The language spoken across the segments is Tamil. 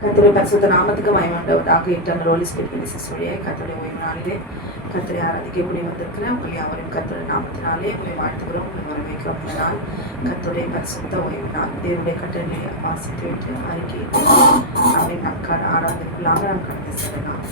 கர்த்தருடைய பரிசுத்த நாமத்துக்கு மகிமையுண்டாவதாக. இன்டர்னல் ஹோலி ஸ்பிரிட் மினிஸ்ட்ரிஸ் வழியாக கர்த்தருடைய ஓய்வு நாளிலே கர்த்தரை ஆராதிக்கக்கூடிய வந்திருக்கிறேன் உங்களை யாவரையும் கர்த்தருடைய நாமத்தினாலே உங்களை வாழ்த்துகிறோம், உங்களை வரவேற்கிறோம். இந்த நாள் கர்த்தருடைய பரிசுத்த ஓய்வு நாள். தேவனுடைய கட்டளை வாசித்து விட்டு அறிக்கை அவை நமக்கான ஆராதனைக்குள்ளாக நாம் கடந்து செல்லலாம்.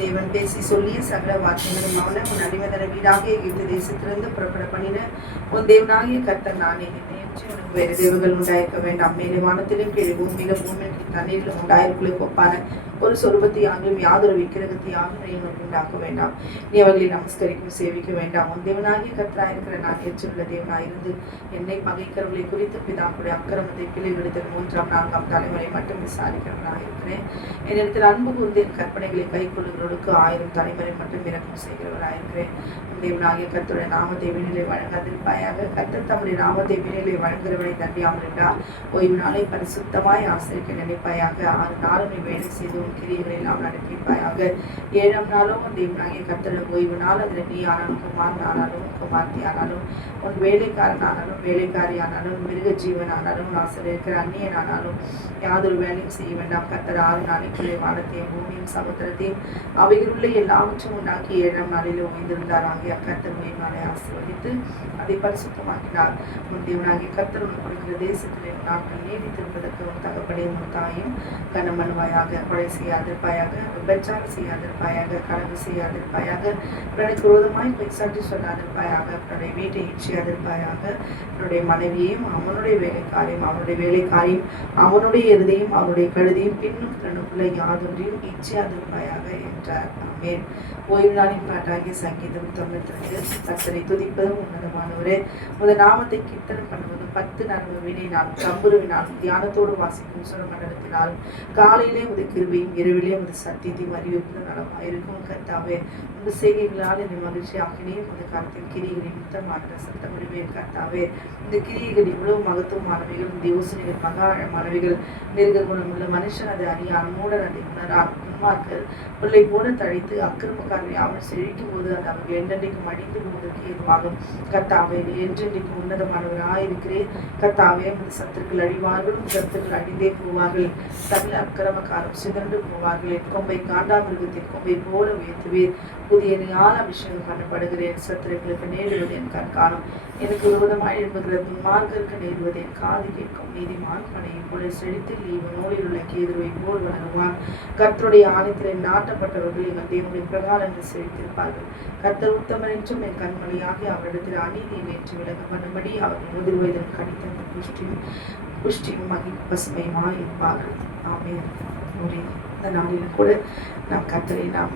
தேவன் பேசி சொல்லிய சகல வார்த்தைகளுமான உன் அடிமதன வீடாக எகிப்து தேசத்திலிருந்து புறப்பட பண்ணின உன் தேவனாகிய கர்த்தர் நானே. உனக்கு வேறு தேவர்கள் உண்டாயிருக்க வேண்டாம். மேலே வானத்திலும் கீழே பூமியிலும் பூமியில் தண்ணீரிலும் உண்டாயிருக்குள்ளே ஒப்பான ஒரு சொருபத்தையாகவும் யாதொரு விக்கிரகத்தையாகவும் நீ உனக்கு உண்டாக்க வேண்டாம். நீ அவர்களை நமஸ்கரிக்கும் சேவிக்க வேண்டாம். உன் தேவனாகிய கர்த்தராயிருக்கிற நான் எச்சரியுள்ள தேவனாயிருந்து என்னை பகைக்கிறவர்களை குறித்து பிதாக்களுடைய அக்கிரமத்தை பிழை விடுதல் 3ஆம் 4ஆம் தலைமுறை மட்டும் விசாரிக்கிறவனாயிருக்கிறேன். என்னிடத்தில் அன்பு கூர்ந்து என் கற்பனைகளை கை கொள்ளுகிறவர்களுக்கு 1000 தலைமுறை மட்டும் இறக்கம் செய்கிறவராயிருக்கிறேன். உன் தேவனாகிய கர்த்தருடைய நாமத்தை வீணிலை வழங்காதிருப்பாயாக. கர்த்தர் தம்முடைய நாமத்தை வீணிலை வழங்குகிறவனை தண்டியாமல் என்றால் ஓய்வு நாளை பரிசுத்தமாய் ஆசிரிக்க நினைப்பாயாக. 6 நாளும் நீ வேலை செய்து உன் கிரியைகளை எல்லாம் நடத்திப்பாயாக. 7ஆம் நாளும் உன் தேவனாகிய கர்த்தருடைய ஓய்வு நாள். அதில் நீ ஆனாலும் குமாரன் ஆனாலும் குமார்த்தி ஆனாலும் உன் வேலைக்காரன் ஆனாலும் வேலைக்காரி ஆனாலும் மிருக ஜீவன் ஆனாலும் நாசில் இருக்கிற அந்நியன் ஆனாலும் யாதொரு வேலையும் செய்ய வேண்டாம். கர்த்தர் 6 நாளைக்குள்ளே வானத்தையும் பூமியும் சமுத்திரத்தையும் அவைகளுள்ள எல்லாவற்றும் உண்டாக்கி 7ஆம் நாளில் ஓய்ந்திருந்தார். ஆகிய கர்த்தர் ஓய்வு நாளை ஆசீர்வதித்து அதை பரிசுத்தமாக்கினார். உன் தேவனாகிய கர்த்தர் உன் கொடுக்கிற தேசத்தில் நாட்கள் நீடித்திருப்பதற்கு உன் தகப்பனையும் உன் தாயும் கனம் பண்ணுவாயாக. கொலை செய்யாதிருப்பாயாக, விபச்சாரம் செய்யாதிருப்பாயாக, களவு செய்யாதிருப்பாயாக, பிறனுக்கு விரோதமாய் பொய் சாட்சி சொல்லாதிருப்பாயாக, தன்னுடைய வீட்டை இச்சியாதிருப்பாயாக, தன்னுடைய மனைவியையும் அவனுடைய வேலைக்காரையும் அவனுடைய வேலைக்காரையும் அவனுடைய எருதையும் அவனுடைய கழுதையும் பின்னும் தன்னுக்குள்ள யாதொன்றையும் இச்சியாதிருப்பாயாக என்றார். ஆமென். ஓய்வு நாளின் பாட்டாகிய சங்கீதம் 92. கர்த்தரை துதிப்பதும் உன்னதமானவரே, உமது நாமத்தை கீர்த்தனம் பண்ணுவதும் 10 நன்மை வீணையினாலும் தம்புருவினாலும் தியானத்தோடு வாசிக்கும் சுரமண்டலத்தினாலும் காலையிலே உது கிருபையும் இரவிலே உது சத்தியத்தையும் அறிவிப்பது நலமாயிருக்கும். கர்த்தாவே, உங்கள் செய்கைகளால் என்னை மகிழ்ச்சி ஆக்கினேன். இந்த காலத்தில் கிரிகளின் யுத்தமான சத்தமிடுவேன். கர்த்தாவே, இந்த கிரியைகள் இவ்வளவு மகத்துவமானவைகள், இந்த யோசனைகள் மகா ஆழமானவைகள். மிருக குணமுள்ள மனுஷன் அதை அறியான், மூடன் அதை உணரான். துன்மார்கள் பிள்ளை போல தழைத்து அக்கிரமக்காரனை அவன் செழிக்கும் போது அது அவர்கள் என்றென்றைக்கும் அடிந்து போவதற்கு ஏதுவாகும். கர்த்தாவே, என்றென்றைக்கும் உன்னதமானவராயிருக்கிறேன். கர்த்தாவே, உமது சத்துருக்கள் அழிவார்கள், சத்துருக்கள் அழிந்தே போவார்கள். சகல அக்கிரமக்காரம் சிதறண்டு போவார்கள். என் கொம்பை காண்டாமிருகத்தின் கொம்பை போல உயர்த்துவேன். புதிய எண்ணெயால் அபிஷேகம் பண்ணப்படுகிறேன். சத்துருக்களுக்கு நேரிடுவது என் கண் காணும். எனக்கு விரோதமாய் எழும்புகிற துன்மார்க்கருக்கு நேரிடுவது என் காது கேட்கும். நீதிமான் பனையை போல செழித்து நூலில் உள்ள கேதுருவை போல் வளருவான். கர்த்தருடைய ஆலயத்திலே நாட்டப்பட்டவர்கள் எங்கள் தேவனுடைய பிரகாரங்கள் செழித்திருப்பார்கள். கர்த்தர் உத்தமர் என்றும் என் கண்மணியாகி அவரிடத்தில் அநீதியை நேற்று விலக பண்ணும்படி அவர்கள் 1 வயதில் கடித்த புஷ்டியும் பசுமையுமாய் இருப்பார்கள். ஆமென். இந்த நாளில் கூட நாம் கர்த்தரை நாம்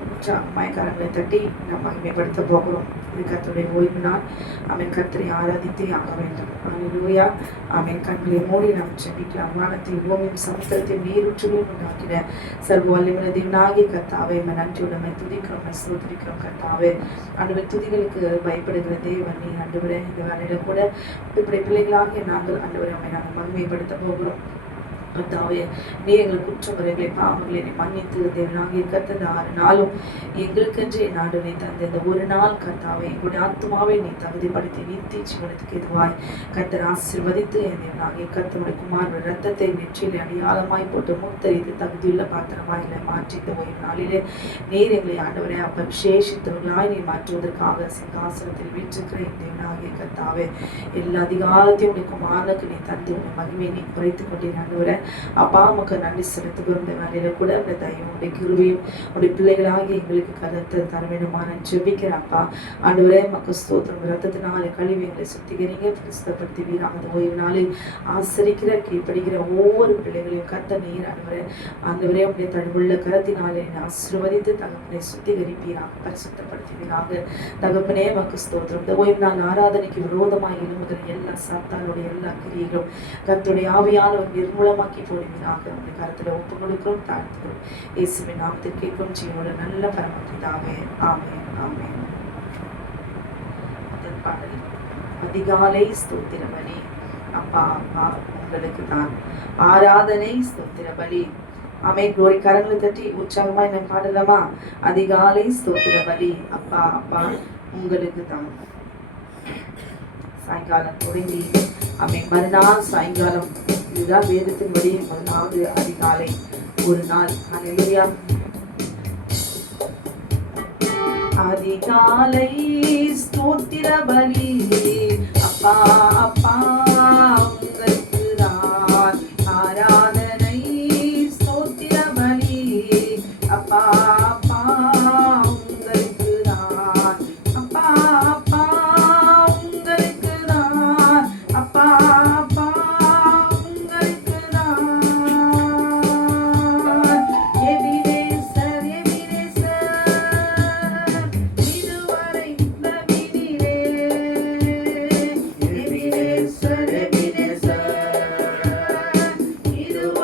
மயக்காரங்களை தட்டி நாம் மகிமைப்படுத்த போகிறோம். இது கர்த்தருடைய ஓய்வு நாள். அவன் கர்த்தரை ஆராதித்தே ஆக வேண்டும். அல்லேலூயா. அவன் கண்களை மூடி நாம் செபிக்கலாம். வானத்தை பூமியும் சமுத்திரத்தையும் நீரூற்றுகளையும் உண்டாக்கின சர்வ வல்லமையுள்ள தேவனாகிய கர்த்தாவே, நன்றியுடமை துதிக்கிறோம், ஸ்தோத்திரிக்கிறோம். கர்த்தாவே, ஆண்டவரே, துதிகளுக்கு பயப்படுகிற தேவன் நீ. ஆண்டவரே, இந்த வேலையில கூட இப்படி பிள்ளைகளாகிய நாங்கள் ஆண்டவரே நாங்கள் மகிமைப்படுத்த போகிறோம். கர்த்தாவே, நீ எங்கள் குற்றமுறைகளை பாவங்களை மன்னித்து தேவனாகிய கர்த்தர் 6 நாளும் எங்களுக்கென்று என் ஆண்டவரை தந்த இந்த ஒரு நாள் கர்த்தாவே எங்களுடைய ஆத்மாவை நீ தகுதிப்படுத்தி நித்திய ஜீவனத்துக்கு எதுவாய் கர்த்தர் ஆசீர்வதித்து என் தேவனாகிய கர்த்தருடைய குமாரனுடைய இரத்தத்தை நெற்றியிலே அடையாளமாய் போட்டு முத்தரித்து தகுதியுள்ள பாத்திரமாய் இல்லை மாற்றி இந்த ஓய்வு நாளிலே நீர் எங்களை ஆண்டவரை அப்ப விசேஷித்தவர்களாய் நீ மாற்றுவதற்காக சிங்காசனத்தில் வீற்றிருக்கிற என் தேவனாகிய கர்த்தாவே, எல்லா அதிகாரத்தையும் உடைய குமாரனுக்கு நீ தந்து உடைய மகிமையை நீ குறைத்துக் கொண்டேன். ஆண்டவரை அப்பா, உமக்கு நன்றி செலுத்துகிறோம். இந்த வேலையில கூட உடைய தயவும் உடைய கிருபையும் உடைய பிள்ளைகளாகி எங்களுக்கு கருத்து தர வேண்டுமா நான் ஜெபிக்கிறேன். அப்பா ஆண்டவரே, மக்கு ஸ்தோத்திரம். இரத்தத்தினாலே கழுவி எங்களை சுத்திகரிங்க, பிரசுத்தப்படுத்துவீர். அந்த ஓய்வு நாளில் ஆசரிக்கிற கீழ்ப்படுகிற ஒவ்வொரு பிள்ளைகளையும் கர்த்தர் நீர் ஆண்டவரே உடைய தழுவுள்ள கரத்தினாலே ஆசீர்வதித்து தகப்பனை சுத்திகரிப்பீராக, பரிசுத்தப்படுத்துவீராக. தகப்பனே, மக்கு ஸ்தோத்திரம். இந்த ஓய்வு நாள் ஆராதனைக்கு விரோதமாக எழும்புகிற எல்லா சாத்தானுடைய எல்லா கிரியைகளும் கர்த்தருடைய ஆவியானவர் நிர்மூலமாக்கி போடுவீராக. நம்முடைய கருத்துல ஒப்பு கொடுக்கிறோம், தாழ்த்துக்கிறோம். இயேசுவின் நாமத்தில் கேட்கும் ஜீவனோட நல்ல பரமபிதாவே. ஆமென். ஆமென். பாடல் அதிகாலை ஸ்தோத்திர பலி. அப்பா அப்பா உங்களுக்கு தான் ஆராதனை ஸ்தோத்திர பலி. ஆமென். குளோரி. கரங்களை தட்டி உற்சாகமா என்ன பாடலாமா? அதிகாலை ஸ்தோத்திர பலி. அப்பா அப்பா உங்களுக்கு தான். சாயங்காலம் தொடங்கி ஆமென் மறுநாள் சாயங்காலம் இதுதான் வேதத்தின்படி முதலாவது அதிகாலை ஒரு நாள். ஹல்லேலூயா. அதிகாலை ஸ்தோத்திர பலி அப்பா அப்பா உங்களுக்கு தான் ஆராதனை. ஸ்தோத்திர பலி அப்பா அப்பா உங்களுக்கு தான். அப்பா அப்பா உங்களுக்கு தான். அப்பா அப்பா உங்களுக்கு தான். எபினேசர் எபினேசர் இதுவரை நபினீரே. எபினேசர் எபினேசர் இதுவரை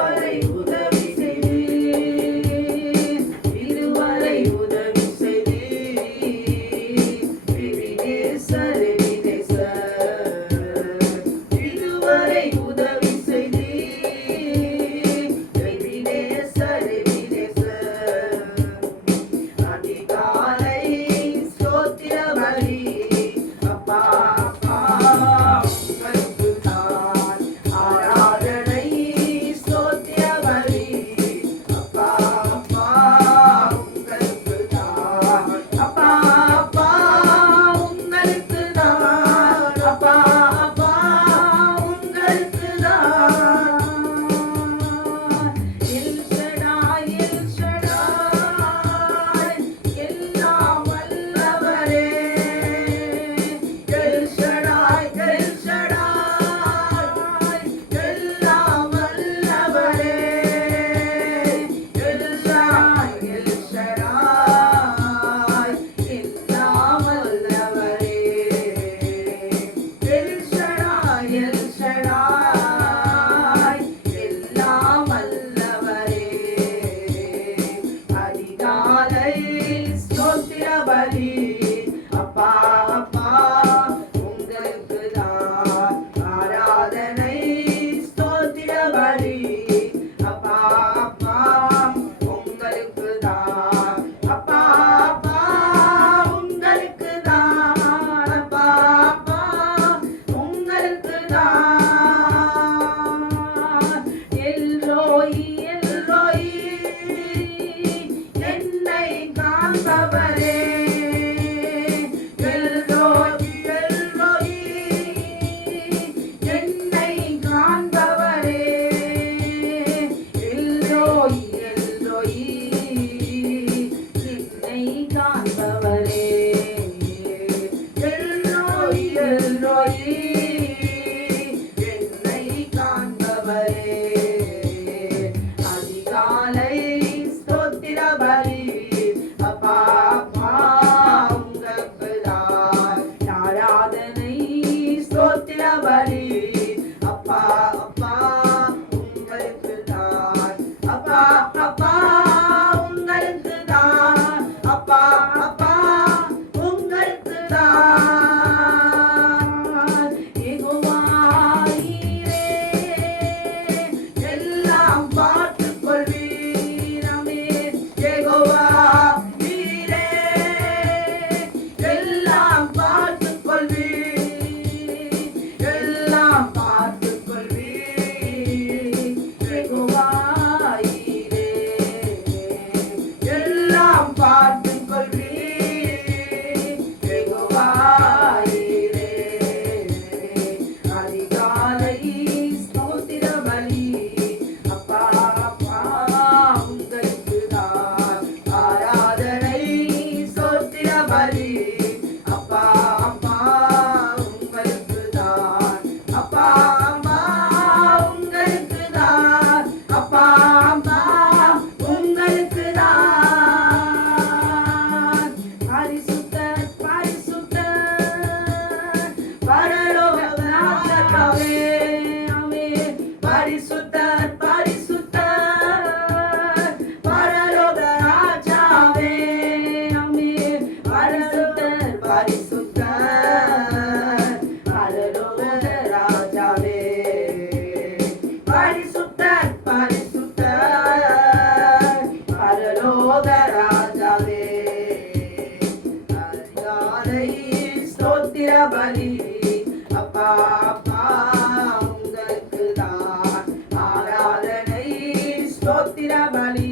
பலசாலி.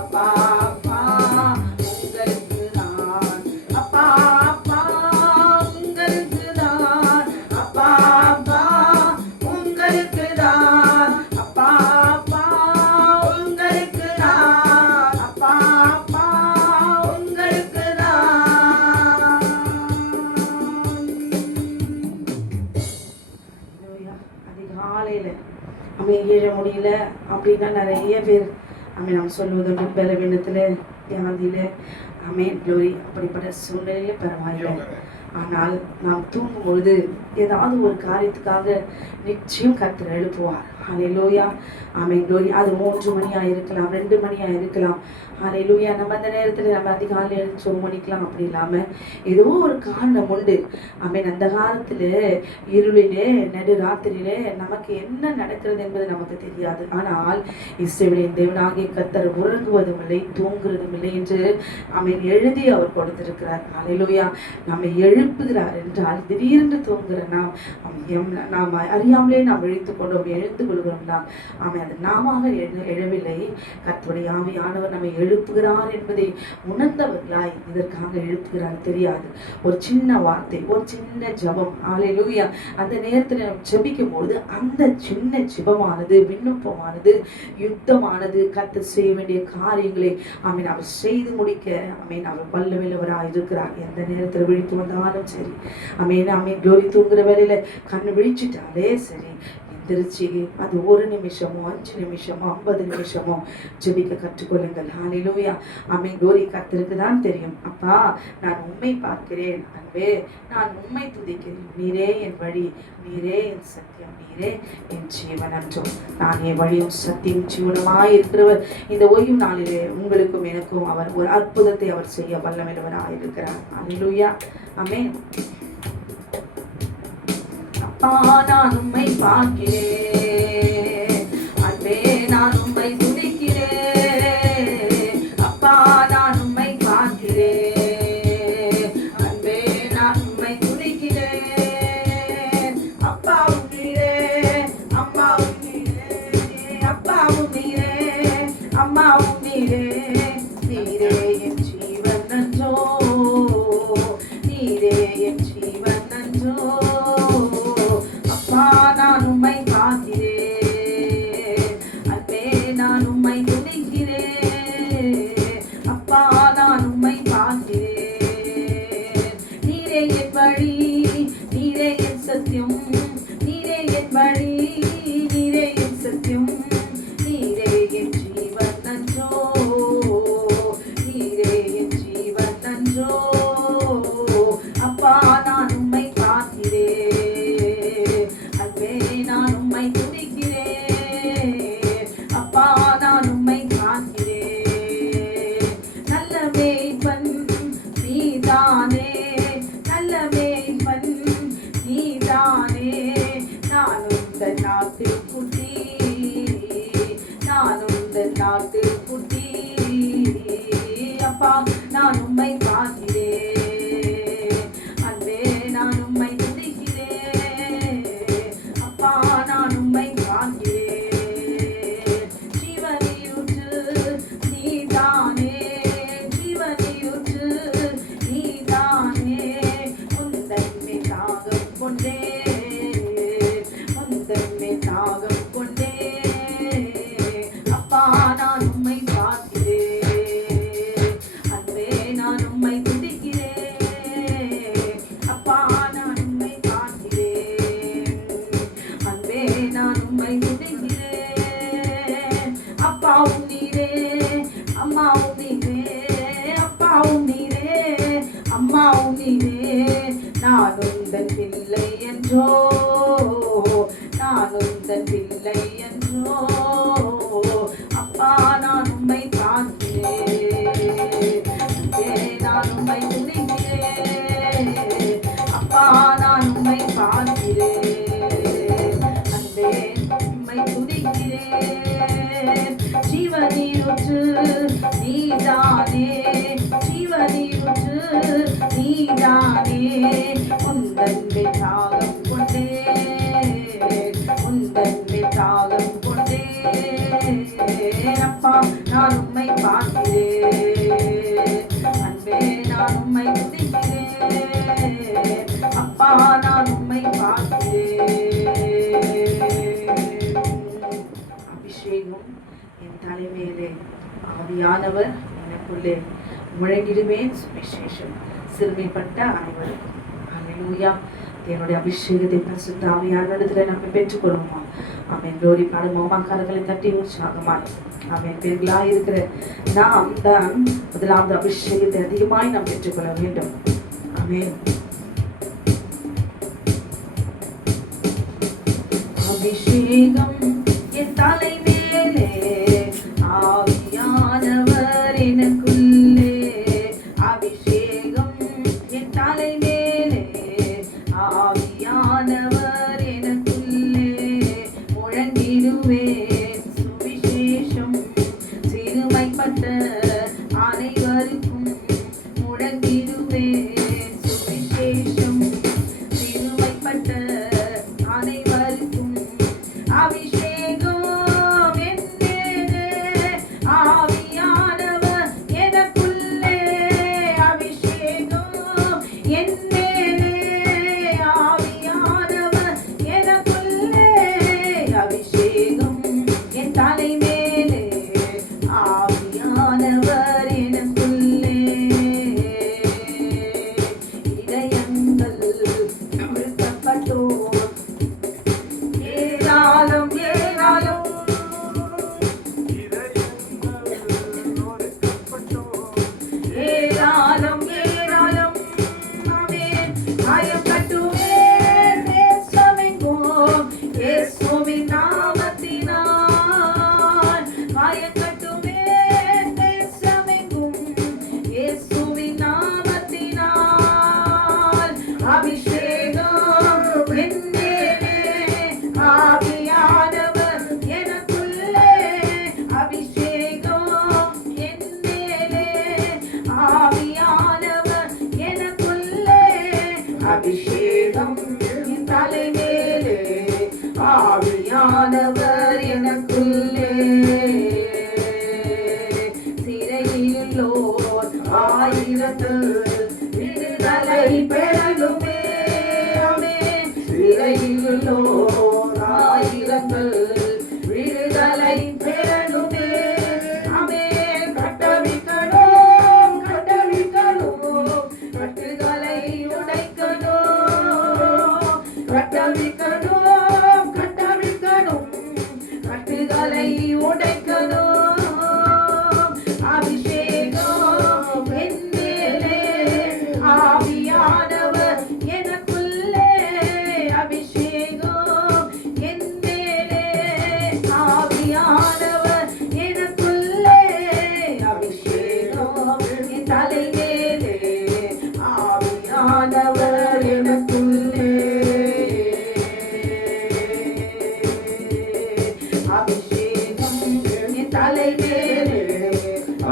அப்பா அப்பா உங்களுக்கு தான், அப்பா அப்பா உங்களுக்கு தான், அப்பா அப்பா உங்களுக்கு தான், அப்பா அப்பா உங்களுக்கு தான், அப்பா அப்பா உங்களுக்கு தான். அதிகாலையில் எழ முடியல அப்படின்னா நிறைய பேர் நம்ம சொல்வதுண்டு, பலவீனத்தில், வியாதியில். க்ளோரி. அப்படிப்பட்ட சூழ்நிலையில பரவாயில்லை. ஆனால் நாம் தூங்கும் பொழுது ஏதாவது ஒரு காரியத்துக்காக நிச்சயம் கர்த்தர் எழுப்புவார். ஹல்லேலூயா. க்ளோரி. அது 3 மணியா இருக்கலாம், 2 மணியா இருக்கலாம். ஹல்லேலூயா. நம்ம அந்த நேரத்தில் நம்ம அதிகாலை எழுந்து சோமணிக்கலாம். அப்படி இல்லாமல் ஏதோ ஒரு காரணம் உண்டு. அந்த காலத்தில் இருளிலே நடு ராத்திரியிலே நமக்கு என்ன நடக்கிறது என்பது நமக்கு தெரியாது. ஆனால் இஸ்ரவேலின் தேவனாகிய கர்த்தர் உறங்குவதும் இல்லை, தூங்குவதும் இல்லை என்று எழுதி அவர் கொடுத்திருக்கிறார். ஹல்லேலூயா. நம்மை எழுப்புகிறார் என்றால் திடீரென்று தூங்குகிற நாம் அறியாமலே நாம் விழித்துக் கொண்டோம், எழுந்து கொள்கிறோம்னா அது நாம எழவில்லை. கர்த்தருடைய ஆவியானவர் நம்மை எழுப்புகிறார் என்பதை உணர்ந்தவர்களாய் இதற்காக எழுப்புகிறார் தெரியாது. ஒரு சின்ன வார்த்தை, ஒரு சின்ன ஜபம். ஹல்லேலூயா. அந்த நேரத்தில் நாம் ஜெபிக்கும் பொழுது அந்த சின்ன ஜெபமானது, விண்ணப்பமானது, யுத்தமானது, கர்த்தர் செய்ய வேண்டிய காரியங்களை அவர் செய்து முடிக்க அவர் வல்லவராய் இருக்கிறார். எந்த நேரத்தில் விழித்து வந்தாலும் சரி, க்ளோரி. தூங்குற வேலையில கண்ணு விழிச்சிட்டாலே சரி, எந்திரிச்சு அது 1 நிமிஷமோ 5 நிமிஷமோ 50 நிமிஷமோ ஜெபிக்க கற்றுக்கொள்ளுங்கள். ஹல்லேலூயா. க்ளோரி. கர்த்தருக்கு தான் தெரியும். அப்பா, நான் உம்மை பார்க்கிறேன், அன்பே, நான் உம்மை துதிக்கிறேன். நீரே என் வழி, நீரே என் சத்தியம், நீரே என் ஜீவன் என்றும். நான் என் வழியும் சத்தியம் ஜீவனமாய் இருக்கிறவர். இந்த ஓய்வு நாளிலே உங்களுக்கும் எனக்கும் அவர் ஒரு அற்புதத்தை அவர் செய்ய வல்லமையுள்ளவராய் இருக்கிறார். ஹல்லேலூயா. ஆமென். அப்பா, நான் உம்மை பார்க்கிறேன், அன்பே, நான் உம்மை துதிக்கிறேன். அப்பா, நான் உம்மை பார்க்கிறேன், அன்பே, நான் உம்மை துதிக்கிறேன். அப்பா உம்மிலே, அம்மா உம்மிலே, அப்பா உம்மிலே, அம்மா உம்மிலே, நீரே என் ஜீவன் நன்றோ, நீரே என் ஜீவன் நன்றோ. நான் உம்மை பார்க்கிறேன், அன்பே, நான் உம்மை துதிக்கிறேன். அப்பா, நான் உம்மை பார்க்கிறேன். நீரே என் வழி, நீரே என் சத்தியம், நீரே என் வழி, நீரே என் சத்தியம், நீரே என் ஜீவன் நன்றோ, நீரே என் ஜீவன் நன்றோ. அப்பா, நான் உம்மை பார்க்கிறேன், நான் உம்மை துதிக்கிறேன். அப்பா, நான் உம்மை பார்க்கிறேன். நல்ல மேய்ப்பன் நீதானே, நல்ல மேய்ப்பன் நீதானே. நான் உந்தன் நாட்டுக்குட்டி, நான் உந்தன் நாட்டுக்குட்டி. அப்பா, நான் உம்மை பார்க்கிறேன், அன்பே, நான் உம்மை துதிக்கிறேன். அப்பா, நான் உம்மை பார்க்கிறேன். ஜீவனீயூற்று நீதானே, ஜீவனீயூற்று நீதானே. உந்தன் மேல் தாகம் கொண்டேன், உந்தன் மேல் தாகம் கொண்டேன். அப்பா, நான் உம்மை பார்க்கிறேன், அன்பே, நான் உம்மை துதிக்கிறேன். அப்பா, நான் உம்மை பார்க்கிறேன், அன்பே, நான் உம்மை துதிக்கிறேன். அப்பாவும் நீரே, அம்மாவும் நீரே, அப்பாவும் நீரே, அம்மாவும் நீரே. நான் உந்தன் பிள்ளை என்றோ, நான் உந்தன் பிள்ளை என்றோ. அப்பா, நான் உம்மை பார்க்கிறேன், நான் உம்மை துதிக்கிறேன். அப்பா, நான் உம்மை பார்க்கிறேன், அன்பே, உம்மை துதிக்கிறேன். ஜீவனீயூற்று நீதானே, ஜீவனீயூற்று நீதானே. உந்தன் மேல் தாகம் கொண்டேன், உந்தன் மேல் தாகம் கொண்டேன். அப்பா, நான் உம்மை பார்க்கிறேன். அன்பே நான் உம்மை துதிக்கிறேன். அப்பா நான் உம்மை பார்க்கிறேன். அபிஷேகம் என் தலைமையிலே, ஆவியானவர் எனக்குள்ளே முழங்கிடுமே. சுவிசேஷம் சிறுமைப்பட்ட அனைவருக்கும் அல்லேலூயா. என்னுடைய அபிஷேகத்தை பரிசுத்த ஆவியானவரிடத்தில் நம்ம பெற்றுக்கொள்வோமா? ஆமென். ஜோடி பாடுவோமா? கரங்களை தட்டி உற்சாகமாய். ஆமென். பெண்களாய் இருக்கிற நாம் தான் முதலாவது அபிஷேகத்தை அதிகமாய் நாம் பெற்றுக்கொள்ள வேண்டும். ஆமென். அபிஷேகம் என் தலை மேலே, ஆவியானவர் எனக்குள்ளே. அபிஷேகம் என் தலை மேலே, ஆவியானவர் எனக்குள்ளே. முழங்கிடுவேன் சுவிசேஷம் சிறுமைப்பட்ட அனைவருக்கும். முழங்கிடுவேன் சுவிசேஷம் சிறுமைப்பட்ட அனைவருக்கும். அபிஷேகம் என் மேலே, ஆவியானவர் எனக்குள்ளே. அபிஷேகம் என் மேலே, ஆவியானவர் எனக்குள்ளே. அபிஷேகம் என் தலை மேலே, ஆவியானவர் எனக்குள்ளே. இதயங்கள் அழுத்தப்பட்டோம், ஏராளம் ஏராளம். ஏராளம் ஏராளம். ஆமென். காயப்பட்டுவேன் தேசமெங்கும் இயேசுவின் நாமத்தினால். காயப்பட்டுவேன் தேசமெங்கும் இயேசுவின் நாமத்தினால். அபிஷேகம் என் மேலே, ஆவியானவர் எனக்குள்ளே. அபிஷேகம் என் மேலே, ஆவியானவர் எனக்குள்ளே. அபிஷேகம் என் தலை மேலே, ஆவியானவர் எனக்குள்ளே. சிறையிலுள்ளோர் ஆயிரத்தில் விடுதலை பெறலுமே. ஆமென். சிறையிலுள்ளோர் ஆயிரத்தில் விடுதலை பெறலுமே. ஆமென். கட்டவிக்கணும் கட்டவிக்கணும், கட்டுகளை உடைக்கணும். கட்டவிக்கணும் கட்டவிக்கணும், கட்டுகளை உடைக்கணும். அபிஷேகம் என் மேலே, ஆவியானவர் எனக்குள்ளே. அபிஷேகம் என் மேலே, ஆவியானவர் எனக்குள்ளே. அபிஷேகம் என் தலை மேலே, ஆவியானவர் எனக்குள்ளே. அபிஷேகம் என் தலை மேலே,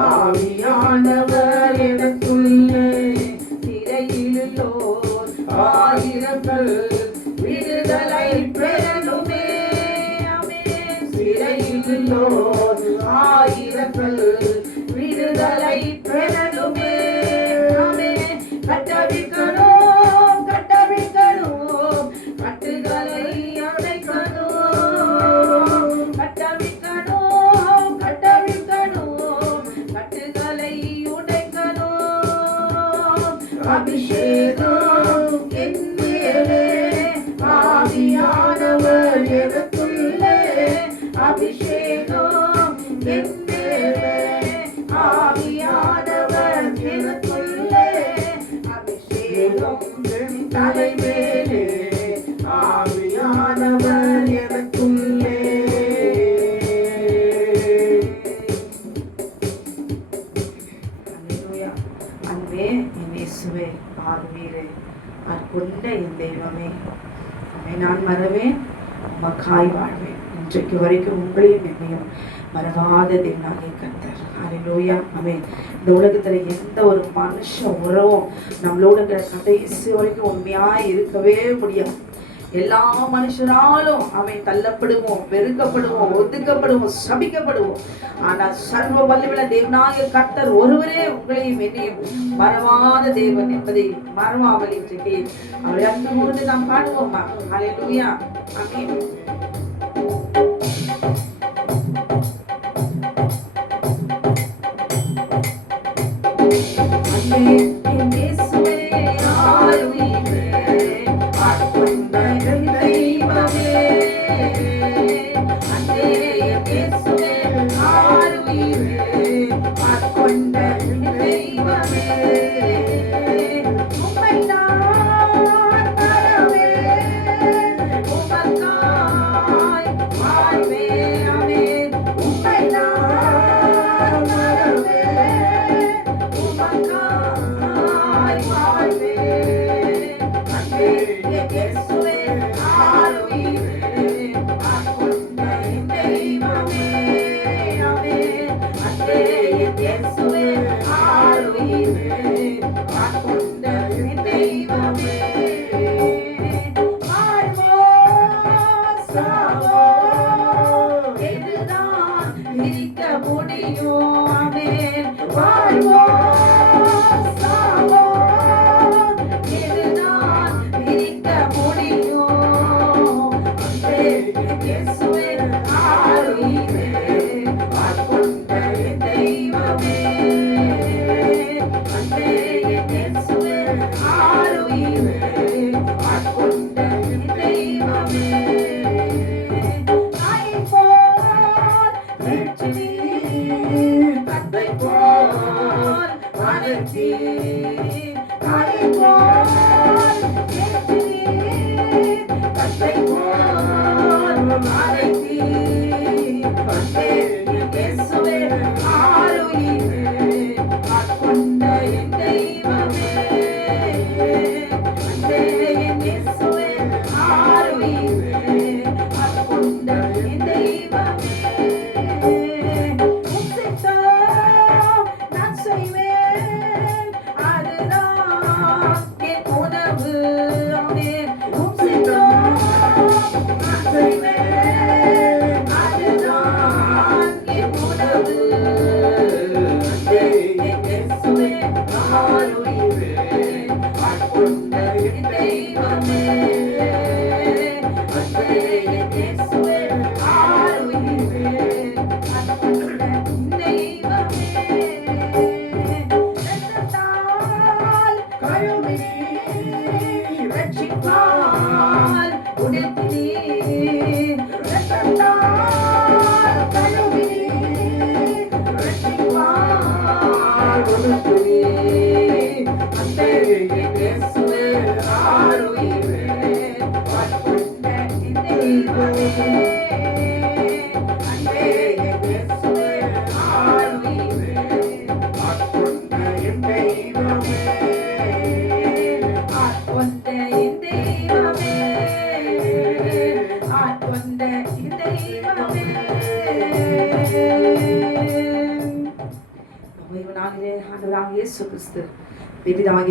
ஆவியானவர் எனக்குள்ளே. சிறையிலுள்ளோர் ஆயிரங்கள் விடுதலை பெறலுமே. ஆமென். சிறையிலுள்ளோர் ஆயிரங்கள் விடுதலை பெறலுமே. ஆமென். கட்டவிக்கணும் கட்டவிக்கணும், கட்டுகளை அடைக்கணும். கட்டவிக்கணும் கட்டவிக்கணும், கட்டுகளை உடைக்கணும். அபிஷேகம் என் மேலே, ஆவியானவர் எனக்குள்ளே. அபிஷேகம் என் மேலே, ஆவியானவர் எனக்குள்ளே. அபிஷேகம் என் தலை மேலே, ஆவியானவர் எனக்குள்ளே. அல்லேலூயா. அன்பே என் இயேசுவே, ஆறுவீரே, அற்புண்ட என் தெய்வமே, உம்மை நான் மறவேன், உமக்காய் வாழ்வேன். இன்றைக்கு வரைக்கும் உங்களையும் என்னையும் மறவாத தேவனாகிய கர்த்தர். அல்லேலூயா. ஆமென். இந்த உலகத்துல எந்த ஒரு மனுஷ உறவும் நம்மளோட கடைசி வரைக்கும் உண்மையா இருக்கவே முடியாது. எல்லா மனுஷராலும் அவன் தள்ளப்படுவோம், வெறுக்கப்படுவோம், ஒதுக்கப்படுவோம், சபிக்கப்படுவோம். ஆனால் சர்வ வல்லமையுள்ள தேவனாகிய கர்த்தர் ஒருவரே உங்களையும் என்னையும் மறவாத தேவன் என்பதை மறவாமல் இன்றைக்கு அவரை அன்பு கூர்ந்து நாம் பாடுவோமா? ஹல்லேலூயா, ஆமென்.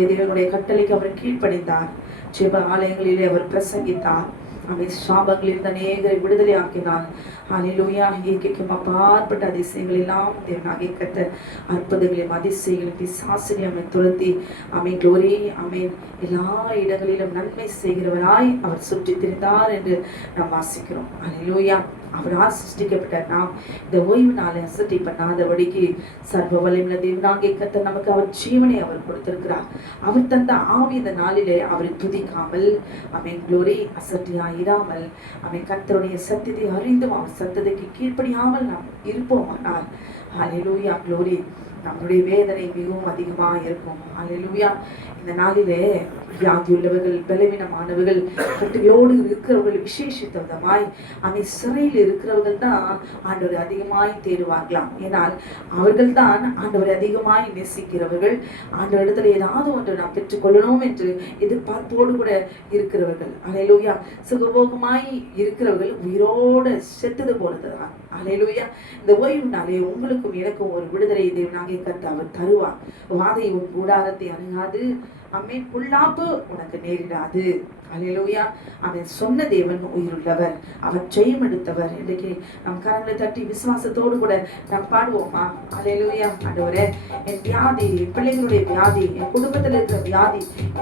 தேவனுடைய கட்டளைக்கு அவர் கீழ்ப்படிந்தார். ஜெப ஆலயங்களிலே அவர் பிரசங்கித்தார். அவன் சாபங்களில் அநேகரை விடுதலை ஆக்கினார். ஹல்லேலூயா. இயற்கைக்கும் அப்பாற்பட்ட அதிசயங்கள் எல்லாம் தேவனாகிய கர்த்தர் அற்புதங்களையும் அதிசயங்களையும் பிசாசுகளையும் அவன் துரத்தி அமேன் க்ளோரி அமேன் எல்லா இடங்களிலும் நன்மை செய்கிறவராய் அவர் சுற்றி திரிந்தார் என்று நாம் வாசிக்கிறோம். ஹல்லேலூயா. அவரால் சிருஷ்டிக்கப்பட்ட நாம் இந்த ஓய்வு நாளை அசட்டை பண்ணாதபடிக்கு சர்வ வல்லமையுள்ள தேவனாகிய கர்த்தர் நமக்கு அவர் ஜீவனை அவர் கொடுத்திருக்கிறார். அவர் தந்த ஆவி இந்த நாளிலே அவரை துதிக்காமல் அமேன் க்ளோரி அசட்டியாயிராமல் அமேன் கர்த்தருடைய சத்தியத்தை அறிந்தும் அவர் சத்தத்துக்கு கீழ்ப்படியாமல் நாம் இருப்போமானால் ஹல்லேலூயா க்ளோரி நம்முடைய வேதனை மிகவும் அதிகமாக இருக்கும். ஹல்லேலூயா. இந்த நாளிலே வியாதியுள்ளவர்கள், பலவீனமானவர்கள், கட்டுகளோடு இருக்கிறவர்கள் விசேஷித்த விதமாய் அவை சிறையில் இருக்கிறவர்கள் தான் ஆண்டவரை அதிகமாய் தேடுவார்களாம். ஏனால் அவர்கள் தான் ஆண்டவரை அதிகமாய் நேசிக்கிறவர்கள், ஆண்டவரிடத்துல ஏதாவது ஒன்று நாம் பெற்றுக்கொள்ளணும் என்று எதிர்பார்ப்போடு கூட இருக்கிறவர்கள். ஹல்லேலூயா. சுகபோகமாய் இருக்கிறவர்கள் உயிரோடு செத்தது போனதுதான். ஹல்லேலூயா. இந்த ஓய்வு நாளே உங்களுக்கும் எனக்கும் ஒரு விடுதலை தேவனாக தேவனாகிய கர்த்தர் அவர் தருவார். வாதை உன் கூடாரத்தை அணுகாது, ஆமென். பொல்லாப்பு உனக்கு நேரிடாது. அல்லேலூயா. அவன் சொன்ன தேவன் உயிருள்ளவர், அவர் ஜெயம் எடுத்தவர். இன்றைக்கு நம் கரங்களை தட்டி விசுவாசத்தோடு கூட நாம் பாடுவோமா? அல்லேலூயா. ஆண்டவரே, என் வியாதி, என் பிள்ளைகளுடைய வியாதி, என் குடும்பத்தில் இருக்கிற வியாதி,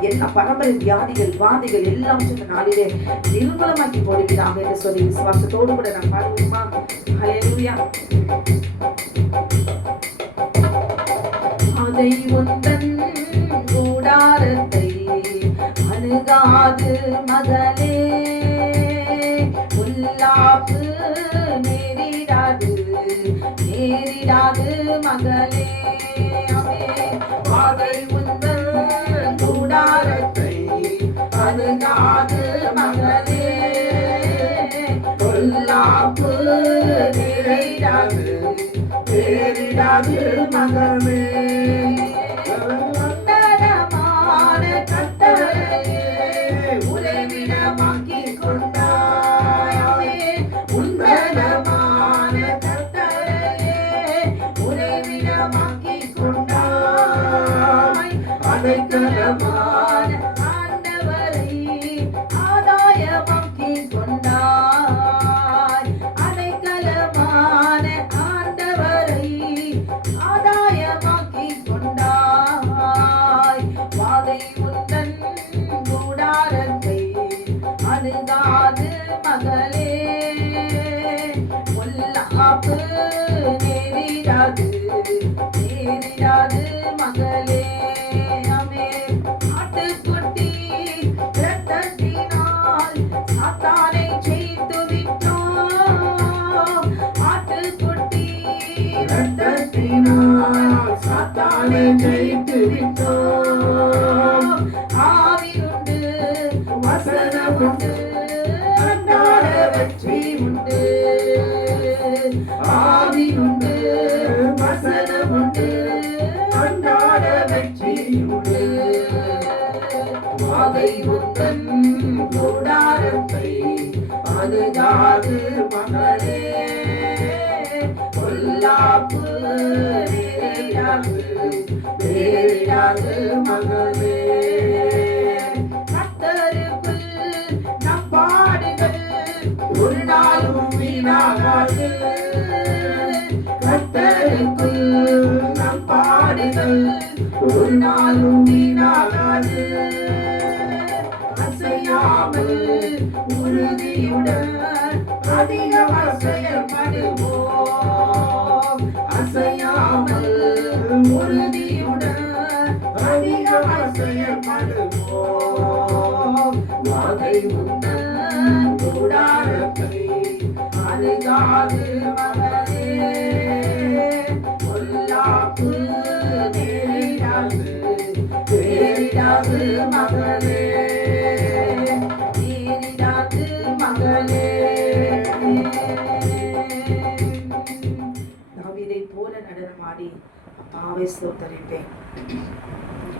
எல்லா பரம்பரை வியாதிகள், வாதைகள் எல்லாம் சொன்ன நாளிலே நிர்மலமாக்கி போடுவீராக என்று சொல்லி விசுவாசத்தோடு கூட நாம் பாடுவோமா? அல்லேலூயா. அதை உந்தன் கூடாரத்தை அணுகாது மகளே, பொல்லாப்பு நேரிடாது மகளே. அதை உந்தன் கூடாரத்தை அணுகாது மகளே, பொல்லாப்பு நேரிடாது மகளே. அடைக்கலமான ஆண்டவரை ஆதாயமாக்கி கொண்டாய், அடைக்கலமான ஆண்டவரை ஆதாயமாக்கி கொண்டாய். வாதை உந்தன் கூடாரத்தை அணுகாது மகளே, பொல்லாப்பு நேரிடாது மகளே. ஆட்டுக்குட்டி இரத்தத்தினால் சாத்தானை ஜெயித்து விட்டோம், ஆட்டுக்குட்டி இரத்தத்தினால் சாத்தானை ஜெயித்து விட்டோம். ஆவியுண்டு, வசனமுண்டு, அன்றாட வெற்றி உண்டு. ஆவியுண்டு, வசனமுண்டு, அன்றாட வெற்றி உண்டு. வாதை உந்தன் கூடாரத்தை அணுகாது மகளே, பொல்லாப்பு நேரிடாது மகளே. கர்த்தருக்குள் நம் பாடுகள் ஒரு நாளும் வீணாகாது, கர்த்தருக்குள் நம் பாடுகள் ஒரு நாளும் வீணாகாது. அசையாமல் உறுதியுடன் அதிக செயல்படுவோம், அசையாமல் உறுதியுடன் அதிக செயல்படுவோம். வாதை உந்தன் கூடாரத்தை அணுகாது மகளே, பொல்லாப்பு நேரிடாது மகளே, நேரிடாது மகளே. தாவீதை போல நடனமாடி அப்பாவை ஸ்தோத்தரிப்பேன்.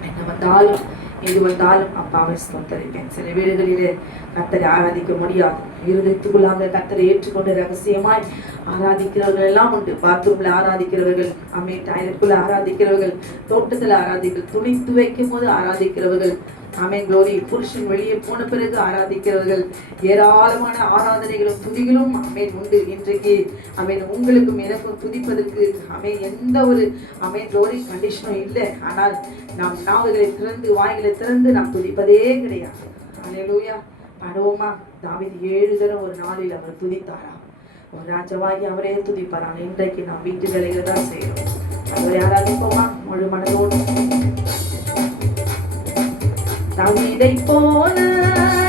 என்ன வந்தாலும் எது வந்தாலும் அப்பாவை ஸ்தோத்தரிப்பேன். சில வீடுகளிலே கர்த்தரை ஆராதிக்க முடியாது, இருதயத்துக்குள்ளாக கர்த்தரை ஏற்றுக்கொண்டு ரகசியமாய் ஆராதிக்கிறவர்கள் எல்லாம் உண்டு. பாத்ரூம்ல ஆராதிக்கிறவர்கள், டாய்லெட்டுக்குள்ள ஆராதிக்கிறவர்கள், தோட்டத்துல ஆராதிக்கிறவர்கள், துணி துவைக்கும் போது ஆராதிக்கிறவர்கள், ஆமென் க்ளோரி, புருஷன் வெளியே போன பிறகு ஆராதிக்கிறவர்கள், ஏராளமான ஆராதனைகளும் துதிகளும் ஆமென் உண்டு. இன்றைக்கு ஆமென் உங்களுக்கும் எனக்கும் துதிப்பதற்கு ஆமென் எந்த ஒரு ஆமென் க்ளோரி கண்டிஷனும் இல்லை. ஆனால் நாம் நாவுகளை திறந்து வாய்களை திறந்து நாம் துதிப்பதே கிடையாது. அல்லேலூயா. பாடுவோமா? தாவீது 7 தரம் ஒரு நாளில் அவர் துதித்தாராம். ஒரு ராஜாவாகி அவரே துதிப்பாராம். இன்றைக்கு நாம் வீட்டு வேலைகள் தான் செய்யறோம். அவரை ஆராதிப்போமா முழு மனதோடு? தாவீதை போல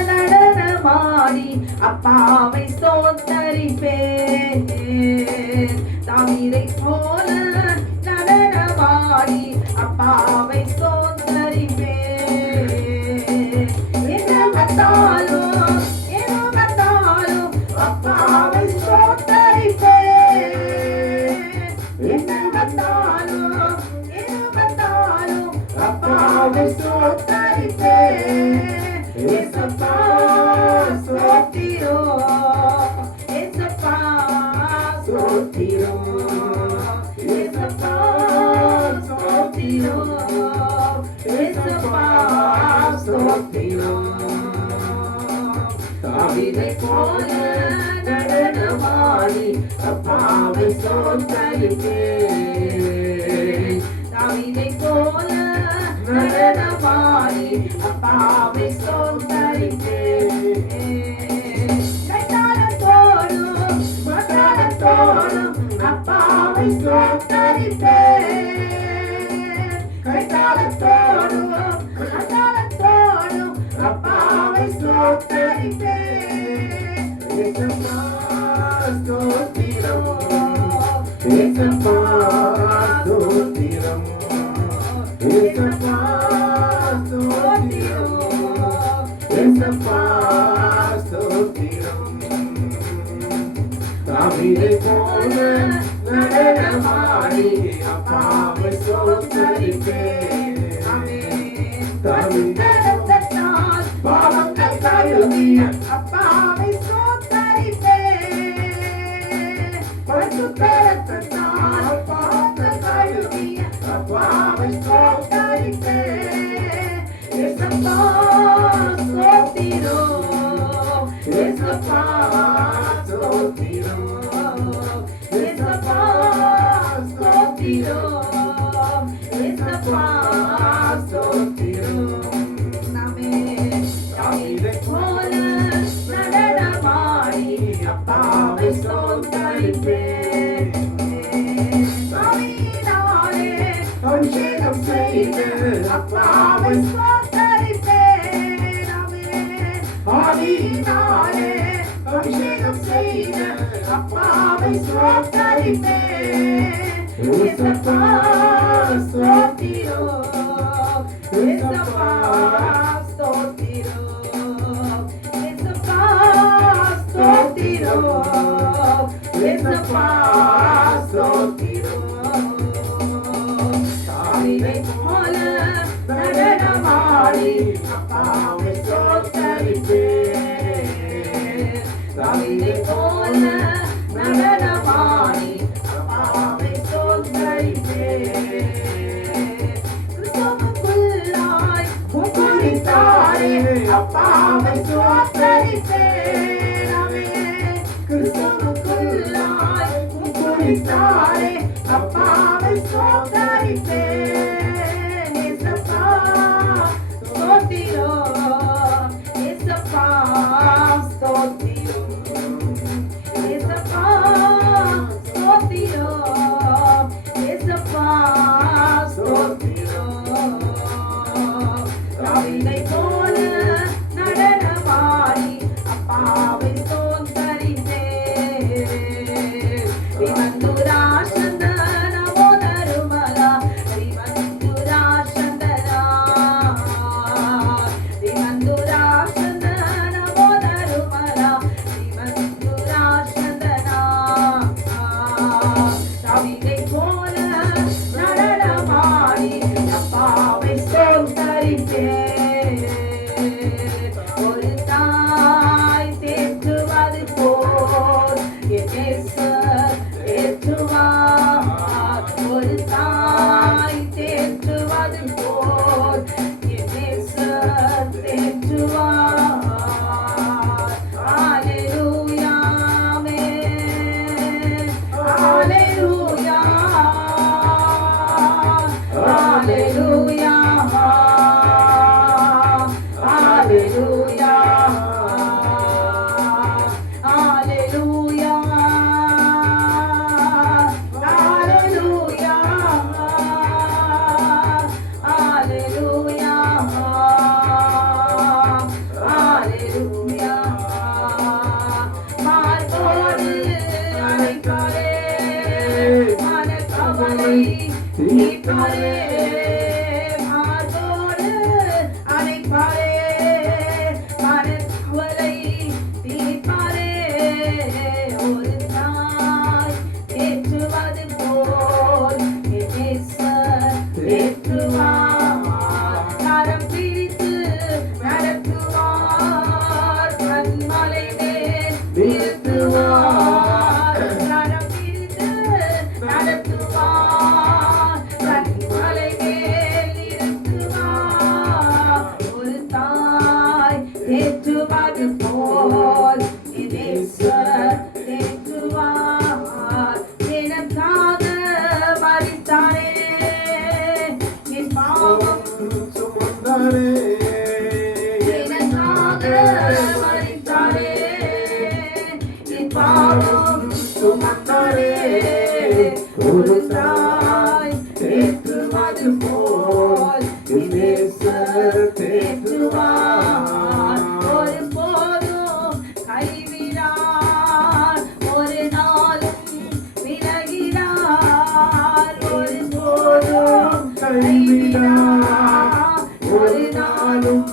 நடனமாடி அப்பாவை ஸ்தோத்தரிப்பேன், தாவீதை போல நடனமாடி அப்பாவை ஸ்தோத்தரிப்பேன். என்ன வந்தாலும் அப்பாவை ஸ்தோத்தரிப்பேன், என்ன வந்தாலும் அப்பாவை ஸ்தோத்தரிப்பேன். ஏசப்பா ஸ்தோத்திரம், ஏசப்பா ஸ்தோத்திரம், ஏசப்பா தாவீதை போல நடனமாடி அப்பாவை ஸ்தோத்தரிப்பேன். தாவீதை போல நடனமாடி அப்பாவை ஸ்தோத்தரிப்பேன். கைத்தாளத்தோடும் மத்தாளத்தோடும் அப்பாவை ஸ்தோத்தரிப்பேன். கைத்தாளத்தோடும் மத்தாளத்தோடும் அப்பாவை ஸ்தோத்தரிப்பேன். ஏசப்பா ஸ்தோத்திரம், ஏசப்பா ஸ்தோத்திரம், ஏசப்பா ஸ்தோத்திரம், ஏசப்பா ஸ்தோத்திரம். தாவீதை போல நடனமாடி அப்பாவை ஸ்தோத்தரிப்பேன். தாவீதை ரத்தத்தால் பாவங்கள் கழுவிய அப்பாவை ஸ்தோத்தரிப்பேன். பரிசுத்த ரத்தத்தால் பாவங்கள் கழுவிய அப்பாவை ஸ்தோத்தரிப்பேன். ஏசப்பா ஸ்தோத்திரம், ஏசப்பா ஸ்தோத்திரம், ஏசப்பா ஸ்தோத்திரம், ஏசப்பா ஸ்தோத்திரம். தாவீதை போல நடனமாடி அப்பாவை ஸ்தோத்தரிப்பேன். ஆவியினாலே அபிஷேகம் செய்து அப்பாவை ஸ்தோத்தரிப்பேன். ஆவியினாலே அபிஷேகம் செய்து அப்பாவை ஸ்தோத்தரிப்பேன். ஏசப்பா ஸ்தோத்திரம், ஏசப்பா ஸ்தோத்திரம், ஏசப்பா ஸ்தோத்திரம், ஏசப்பா ஸ்தோத்திரம். தாவீதை போல நடனமாடி அப்பாவை ஸ்தோத்தரிப்பேன். தாவீதை போல நடனமாடி அப்பாவை ஸ்தோத்தரிப்பேன். கிறிஸ்துவுக்குள்ளாய் முக்குரித்தாரே அப்பாவை ஸ்தோத்தரிப்பேன். ஆமென். கிறிஸ்துவுக்குள்ளாய் முக்குரித்தாரே அப்பாவை ஸ்தோத்தரிப்பேன். ஏசப்பா ஸ்தோத்திரம், ஏசப்பா ஸ்தோத்திரம், ஏசப்பா ஸ்தோத்திரம், ஏசப்பா ஸ்தோத்திரம். தாவீதை போல நடனமாடி அப்பாவை ஸ்தோத்தரிப்பேன். ரிமந்துரா சந்தன மோதருமலா, ரிமந்துரா சந்தனா, ரிமந்துரா சந்தன மோதருமலா, ரிமந்துரா சந்தனா. தாவீதை போல நடனமாடி அப்பாவை ஸ்தோத்தரிப்பேன். ஒரு தாய் தேற்றுவது போல் என் நேசர் தேற்றுவார். ஒரு தாய் தேற்றுவது போல் என் நேசர் தேற்றுவார். அல்லேலூயா, ஆமென். அல்லேலூயா, அல்லேலூயா, அல்லேலூயா, அல்லேலூயா, அல்லேலூயா, அல்லேலூயா, அல்லேலூயா. மார்போடு அழைப்பாரே, மனக்கவலை தீர்ப்பாரே. மார்போடு அழைப்பாரே, மனக்கவலை தீர்ப்பாரே. ஒரு தாய் தேற்றுவது போல் என் நேசர் தேற்றுவார். கரம் பிடித்து நடத்துவார், கண்மலை மேல் நிறுத்துவார். கரம் பிடித்து நடத்துவார், கண்மலை மேல் போல் நேசர் தேற்றுவார். ஒரு போதும் கைவிடார், ஒரு நாளும் விலகிடார். ஒரு போதும் கைவிடார், ஒரு நாளும்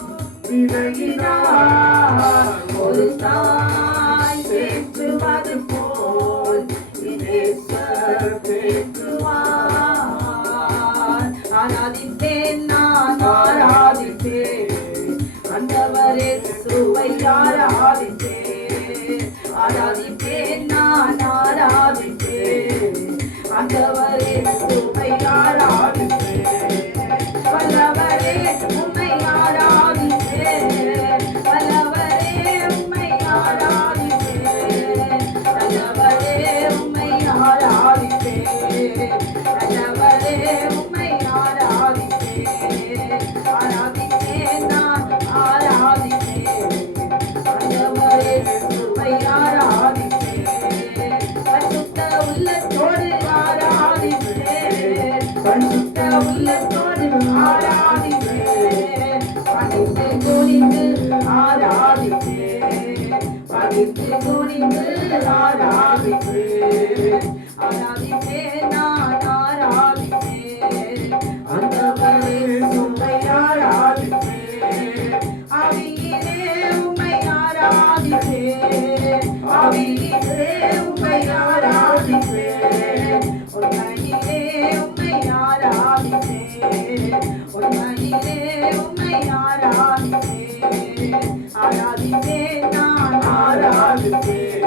விலகிடார். ஒரு தாய் தேற்றுவது போல் நேசர் தேற்றுவார். ஆராதிப்பேன், நான் ஆராதிப்பேன், ஆண்டவரே இயேசுவை ஆராதிப்பேன். ஆராதிப்பேன், நான் ஆராதிப்பேன், ஆண்டவரே இயேசுவை ஆராதிப்பேன். வல்லவரே உம்மை ஆராதிப்பேன், வல்லவரே உம்மை ஆராதிப்பேன், வல்லவரே உம்மை ஆராதிப்பேன், வல்லவரே உம்மை ஆராதிப்பேன். ஆராதிப்பேன், நான் ஆராதிப்பேன், ஆண்டவரே இயேசுவை ஆராதிப்பேன். பரிசுத்த உள்ளத்தோடு ஆராதிப்பேன், பரிசுத்த உள்ளத்தோடு ஆராதிப்பேன். பணிந்து குனிந்து ஆராதிப்பேன், பணிந்து குனிந்து ஆராதிப்பேன். ஆராதிப்பேன், நான் ஆராதிப்பேன், ஆண்டவரே உம்மை ஆராதிப்பேன். ஆவியிலே உம்மை ஆராதிப்பேன், ஆவியிலே உம்மை ஆராதிப்பேன். உண்மையிலே உம்மை ஆராதிப்பேன், உண்மையிலே உம்மை ஆராதிப்பேன். ஆராதிப்பேன், நான் ஆராதிப்பேன்,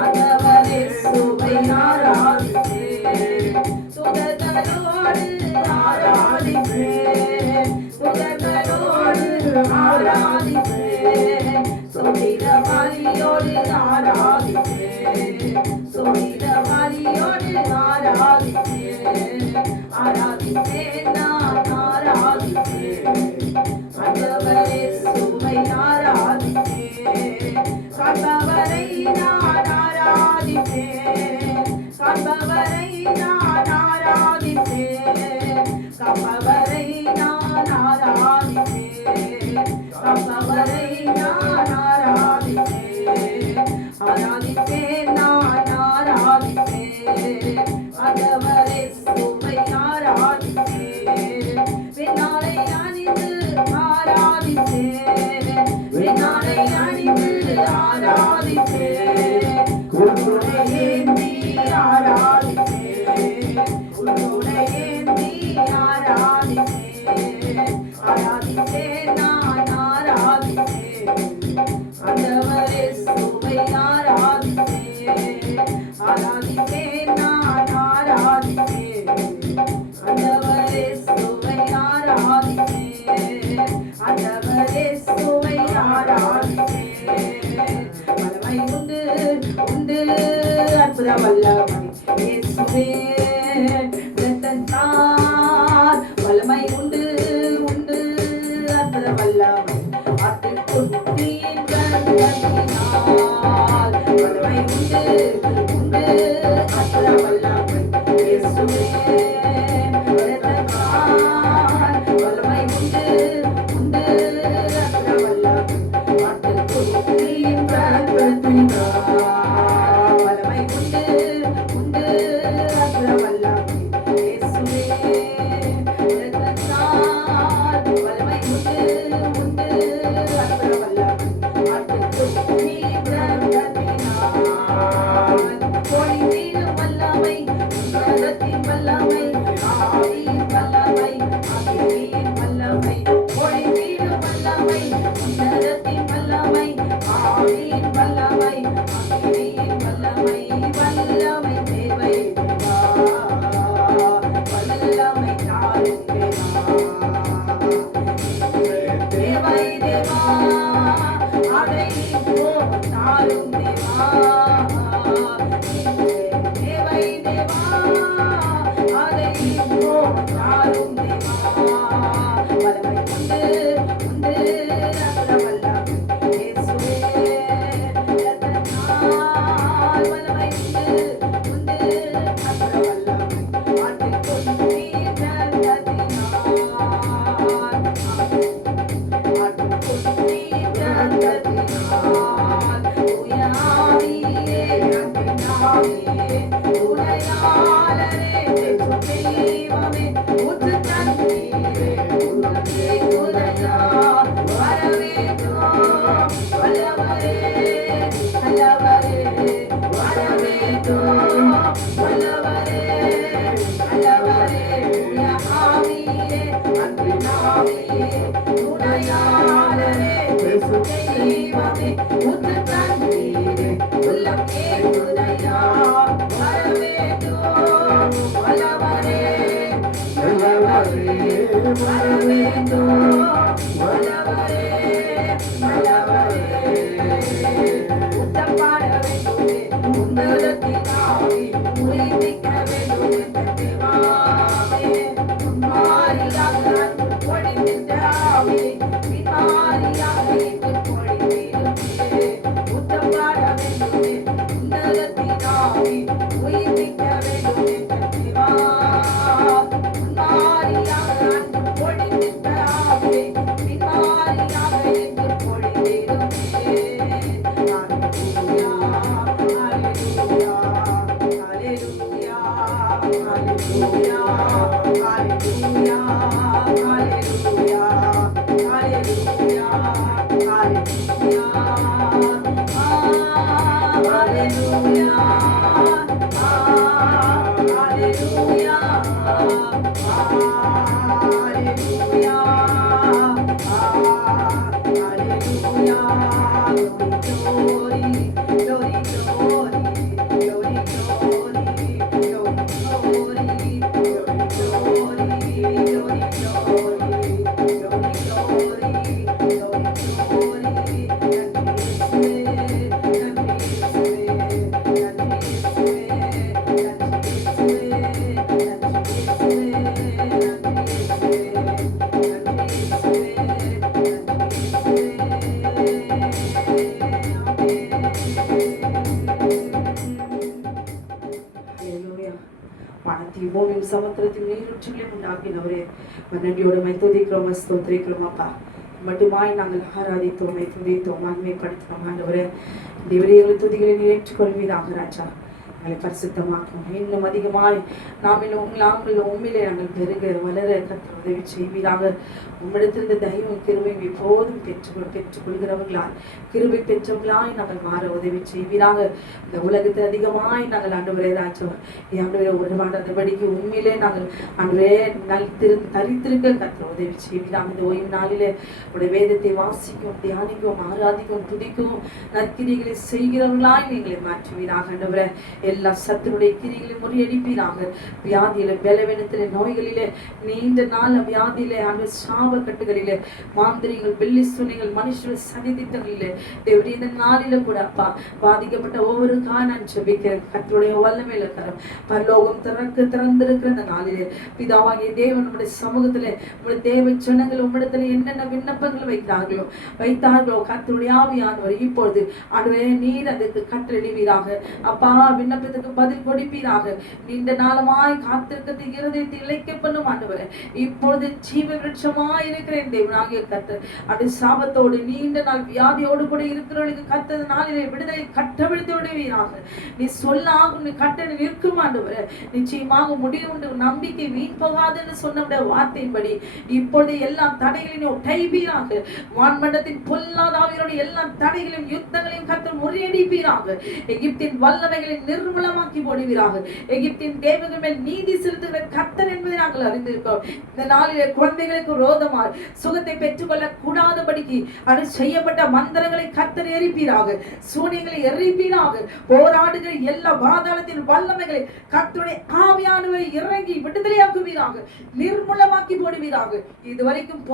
ஆண்டவரே இயேசுவை ஆராதிப்பேன். சுதர்களோடு ஆராதிப்பேன், சுதர்களோடு ஆராதிப்பேன். சோதிடவாளியோடு ஆராதிப்பேன், சோதிடவாளியோடு ஆராதிப்பேன். ஆராதிப்பேன், நான் ஆராதிப்பேன், ஆண்டவரே இயேசுவை ஆராதிப்பேன். காண்பவரை நான் ஆராதிப்பேன், காண்பவரை நான் ஆராதிப்பேன், காண்பவரை நான் ஆராதிப்பேன், காண்பவரை நான் ஆராதிப்பேன். ஆராதிப்பேன், நான் ஆராதிப்பேன், ஆண்டவரே இயேசுவை ஆராதிப்பேன். விண்ணாடை அணிந்து ஆராதிப்பேன், விண்ணாடை அணிந்து ஆராதிப்பேன். குருகுடை ஏந்தி ஆராதிப்பேன், குருகுடை ஏந்தி ஆராதிப்பேன். ஆராதிப்பேன், நான் ஆராதிப்பேன், ஆண்டவரே இயேசுவை ஆராதிப்பேன். ஆராதிப்பேன், நான் ஆராதிப்பேன், ஆண்டவரே இயேசுவை ஆராதிப்பேன், ஆண்டவரே இயேசுவை ஆராதிப்பேன். வல்லமை உண்டு உண்டு, அற்புத வல்லமை இயேசுவே இரத்தத்தால். வல்லமை உண்டு உண்டு, அற்புத வல்லமை ஆட்டுக்குட்டியின் இரத்தத்தினால். வல்லமை உண்டு உண்டு, அற்புத வல்லமை இயேசுவே இரத்தத்தால். வல்லமை உண்டு உண்டு, அற்புத வல்லமை ஆட்டுக்குட்டியின் இரத்தத்தினால். வல்லமை உண்டு உண்டு, அற்புத வல்லமை இயேசுவே இரத்தத்தால். வல்லமை உண்டு உண்டு, அற்புத வல்லமை ஆட்டுக்குட்டியின் இரத்தத்தினால். கோடி தீரும் வல்லமை, இரத்தத்தின் வல்லமை, ஆவியின் வல்லமை, அக்கினியின் வல்லமை. கோடி தீரும் வல்லமை, இரத்தத்தின் வல்லமை, ஆவியின் வல்லமை, அக்கினியின் வல்லமை. வல்லமை தேவை தேவா, வல்லமை தாரும் தேவா, தேவை தேவா, அதை இப்போ தாரும் தேவா. தேவை தேவா, அதை இப்போ தாரும் தேவா. வல்லமை உண்டு உண்டு, அற்புத வல்லமை இயேசுவே இரத்தத்தால். வல்லமை உண்டு உண்டு, அற்புத வல்லமை ஆட்டுக்குட்டியின் இரத்தத்தினால். பூமியும் சமுத்திரத்தின் நீரூற்றுகளையும் உண்டாக்கினவரே நன்றியோடு துதிக்கிறோம், ஸ்தோத்திரிக்கிறோம் அப்பா. மட்டுமாய் நாங்கள் ஆராதித்தோம், துதித்தோம், மகிமைப்படுத்தினோம் ஆண்டவரே. தேவரீகளை துதிகளை ஏற்றுக்கொள்வீராக ராஜா. எங்களை பரிசுத்தமாக்கும். இன்னும் அதிகமாய் நாங்கள் உண்மையிலே நாங்கள் பெருக வளர கர்த்தர் உதவி செய்வீராக. உம்மிடத்திலிருந்து தயவும் கிருபையும் எப்போதும் பெற்றுக்கொள்கிறவர்களாய் கிருபை பெற்றவர்களாய் நாங்கள் மாற உதவி செய்வீராக. இந்த உலகத்தில் அதிகமாய் நாங்கள் ஆண்டவரே ராஜா ஆண்டவரே உருவாடுறபடிக்கு உண்மையிலே நாங்கள் ஆண்டவரே தரித்திருக்க கர்த்தர் உதவி செய்வீராக. இந்த ஓய்வு நாளிலே உடைய வேதத்தை வாசிக்கும், தியானிக்கும், ஆராதிக்கும், துதிக்கும், நற்கிரிகளை செய்கிறவர்களாய் நீங்களை மாற்றுவீராக. ஆண்டவரே எல்லா சத்துருடைய கிரிகளை முறியடிப்பீராக. வியாதியில, பலவீனத்திலே, நோய்களிலே, நீண்ட நாள் வியாதியிலே, அந்த சாப கட்டுகளிலே, மாந்திரிகள், வெள்ளி சுனிகள், மனுஷர்கள் சதித்திட்டங்களிலே தேவரே இந்த நாளில கூட அப்பா பாதிக்கப்பட்ட ஒவ்வொரு நான் ஜெபிக்கிறேன். கர்த்தருடைய வல்லமையில தரம் பரலோகம் திறந்திருக்கிற இந்த நாளிலே பிதாவாகிய தேவன் நம்முடைய சமூகத்திலே உங்களுடைய தேவ ஜனங்கள் உம்மிடத்திலே என்னென்ன விண்ணப்பங்கள் வைத்தார்களோ கர்த்தருடைய ஆவியானவர் இப்பொழுது ஆண்டவரே நீர் அதுக்கு கட்டளையிடுவீராக. அப்பா விண்ணப்பத்துக்கு பதில் கொடுப்பீராக. நீண்ட நாளமாய் காத்திருக்கிறது இருதயத்தை இழைக்க பண்ணும் ஆண்டவரே. இப்பொழுது ஜீவ விருட்சமாய் இருக்கிறேன் தேவனாகிய கர்த்தர். அப்படி சாபத்தோடு நீண்ட நாள் வியாதியோடு கூட இருக்கிறவர்களுக்கு கர்த்தர் நாளிலே விடுதலை கட்டவிழ்த்து விடுவீராக. நீ சொல்லாகும், நீ கட்டளை நிற்கும் ஆண்டவரே. நிச்சயமாக முடிவு நம்பிக்கை வீண் போகாது என்று சொன்ன வார்த்தையின்படி இப்பொழுது எல்லா தடைகளையும் உடைப்பீராக. வான்மண்டத்தின் பொல்லாத ஆவிகளுடைய எல்லா தடைகளையும் யுத்தங்களையும் கர்த்தர் முறியடிப்பீராக. எகிப்தின் வல்லமைகளை நிர்மூலமாக்கி போடுவீராக. எகிப்தின் தேவர்கள் மேல் நீதி செலுத்துகிற கர்த்தர் என்பதை நாங்கள் அறிந்திருக்கோம். இந்த நாளிலே குழந்தைகளுக்கு ரோதமாய் சுகத்தை பெற்றுக்கொள்ள கூடாதபடிக்கு அது செய்யப்பட்ட மந்திரங்களை கர்த்தர் எரிப்பீராக. சூனியங்களை எரிப்பீராக. போராடுகிற எல்லா பாதாளத்தின் வல்லமைகளை கர்த்தருடைய ஆவியானவரை இறங்கி விடுதலையாக்குவீராக. நிர்மூலமாக்கி போடுவீராக. இதுவரைக்கும்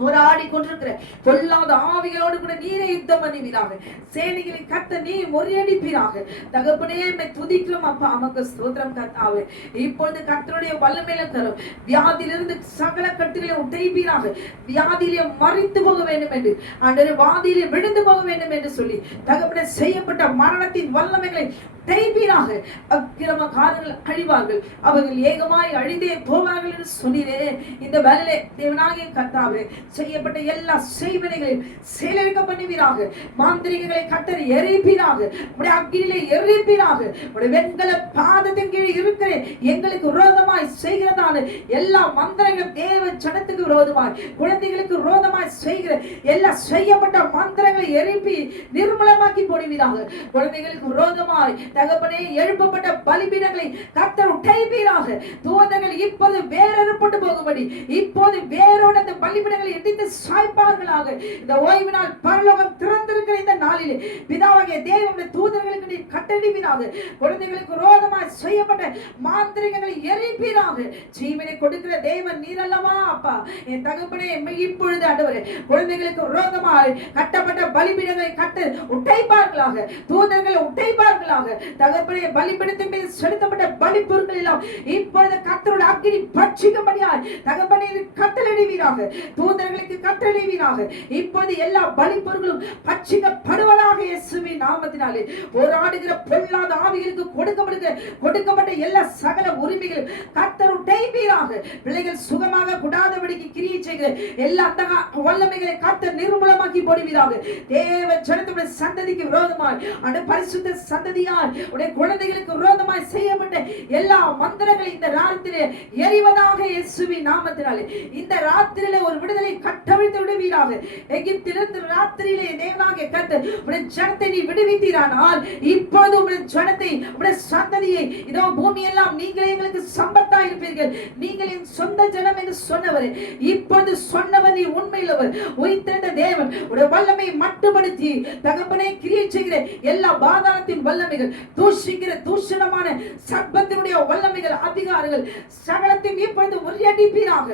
போராடி கொண்டிருக்கிற பொல்லாத ஆவிகளோடு கூட நீரை யுத்தம் பண்ணுவீராக. சேனைகளை கர்த்தர் நீ முறியடிப்பீராக. தகப்பனே துதிக்கிறோம் அப்பா, அமக்கு ஸ்தோத்திரம் கர்த்தாவே. இப்பொழுது கர்த்தருடைய வல்லமையில தரும் வியாதியிலிருந்து சகல கட்டுகளை உடைப்பீராக. வியாதியிலே மறித்து போக வேண்டும் என்று ஆண்டவரே, வாதியிலே விழுந்து போக வேண்டும் என்று சொல்லி தகப்பனே செய்யப்பட்ட மரணத்தின் வல்லமைகளை உடைப்பீராக. அக்கிரமக்காரர்கள் அழிவார்கள், அவர்கள் ஏகமாய் அழிந்தே போவார்கள் என்று சொன்னீரே. இந்த வேளையிலே தேவனாகிய கர்த்தாவே, செய்யப்பட்ட எல்லா செய்வினைகளையும் செயலிழக்க பண்ணுவீராக. மாந்திரிகங்களை கர்த்தர் எரிப்பீராக, உடைய அக்கினியிலே எரிப்பீராக. உடைய வெண்கல பாதத்தின் கீழ் இருக்கிற எங்களுக்கு விரோதமாய் செய்கிறதான எல்லா மந்திரங்களும் தேவ ஜனத்துக்கு விரோதமாய், குழந்தைகளுக்கு விரோதமாய் செய்கிற எல்லா செய்யப்பட்ட மந்திரங்களை எரிப்பி நிர்மூலமாக்கி போடுவீராக. குழந்தைகளுக்கு விரோதமாய் தகப்பனே எழுப்பப்பட்ட பலிபீடங்களை கர்த்தர் உடைப்பீராக. தூதர்கள் இப்போது வேறறுப்பட்டு போகும்படி இப்போது வேரோடு அந்த பலிபீடங்களை இடித்து சாய்ப்பார்களாக. இந்த ஓய்வு நாள் பரலோகம் திறந்திருக்கிற இந்த நாளிலே பிதாவாகிய தேவனுடைய தூதர்களுக்கு நீர் கட்டளையிடுவீராக. குழந்தைகளுக்கு விரோதமாய் செய்யப்பட்ட மாந்திரிகங்களை எரிப்பீராக. ஜீவனை கொடுக்கிற தேவன் நீர் அல்லவா அப்பா. என் தகப்பனே, இப்பொழுது ஆண்டவரே, குழந்தைகளுக்கு விரோதமாய் கட்டப்பட்ட பலிபீடங்களை கர்த்தர் உடைப்பார்களாக. தூதர்களை உடைப்பார்களாக. தகப்பனே, பலிபீடத்தின் மீது செலுத்தப்பட்ட பலி பொருட்கள் எல்லாம் இப்பொழுது கர்த்தருடைய அக்கினி பட்சிக்கும்படியாய் தகப்பனே கட்டளையிடுவீராக. தூதர்களுக்கு கட்டளையிடுவீராக. இப்போது எல்லா பலி பொருட்களும் பட்சிக்கப்படுவதாக இயேசுவின் நாமத்தினாலே. போராடுகிற பொல்லாத ஆவிகளுக்கு கொடுக்கப்பட்ட எல்லா சகல உரிமைகளும் கர்த்தர் உடைப்பீராக. பிள்ளைகள் சுகமாக கூடாதபடிக்கு கிரியை செய்கிற எல்லா வல்லமைகளை கர்த்தர் நிர்மூலமாக்கி போடுவீராக. தேவ ஜனத்துடைய சந்ததிக்கு விரோதமாய், அந்த பரிசுத்த சந்ததியால் உடைய குழந்தைகளுக்கு விரோதமாய் செய்யப்பட்ட எல்லா மந்திரங்களை இந்த ராத்திரியிலே எரிவதாக இயேசுவின் நாமத்தினாலே. இந்த ராத்திரியிலே ஒரு விடுதலை கட்டவிழ்த்து விடுவீராக. எகிப்திலிருந்து ராத்திரியிலே தேவனாகிய கர்த்தர் உடைய ஜனத்தை நீ விடுவித்தீரானால் இப்போது உடைய ஜனத்தை, உடைய சந்ததியை, இதோ பூமி எல்லாம் நீங்களே எங்களுக்கு சம்பத்தா இருப்பீர்கள், நீங்கள் என் சொந்த ஜனம் என்று சொன்னவர், இப்போது சொன்னவர் நீ உண்மையுள்ளவர், உயிர்த்தெழுந்த தேவன். உடைய வல்லமை மட்டுப்படுத்தி தகப்பனே கிரியை செய்கிற எல்லா பாதாளத்தின் வல்லமைகள், தூஷிக்கிற தூஷணமான சர்ப்பத்தினுடைய வல்லமைகள், அதிகாரங்கள் சகலத்தையும் இப்பொழுது முறியடிப்பீராக.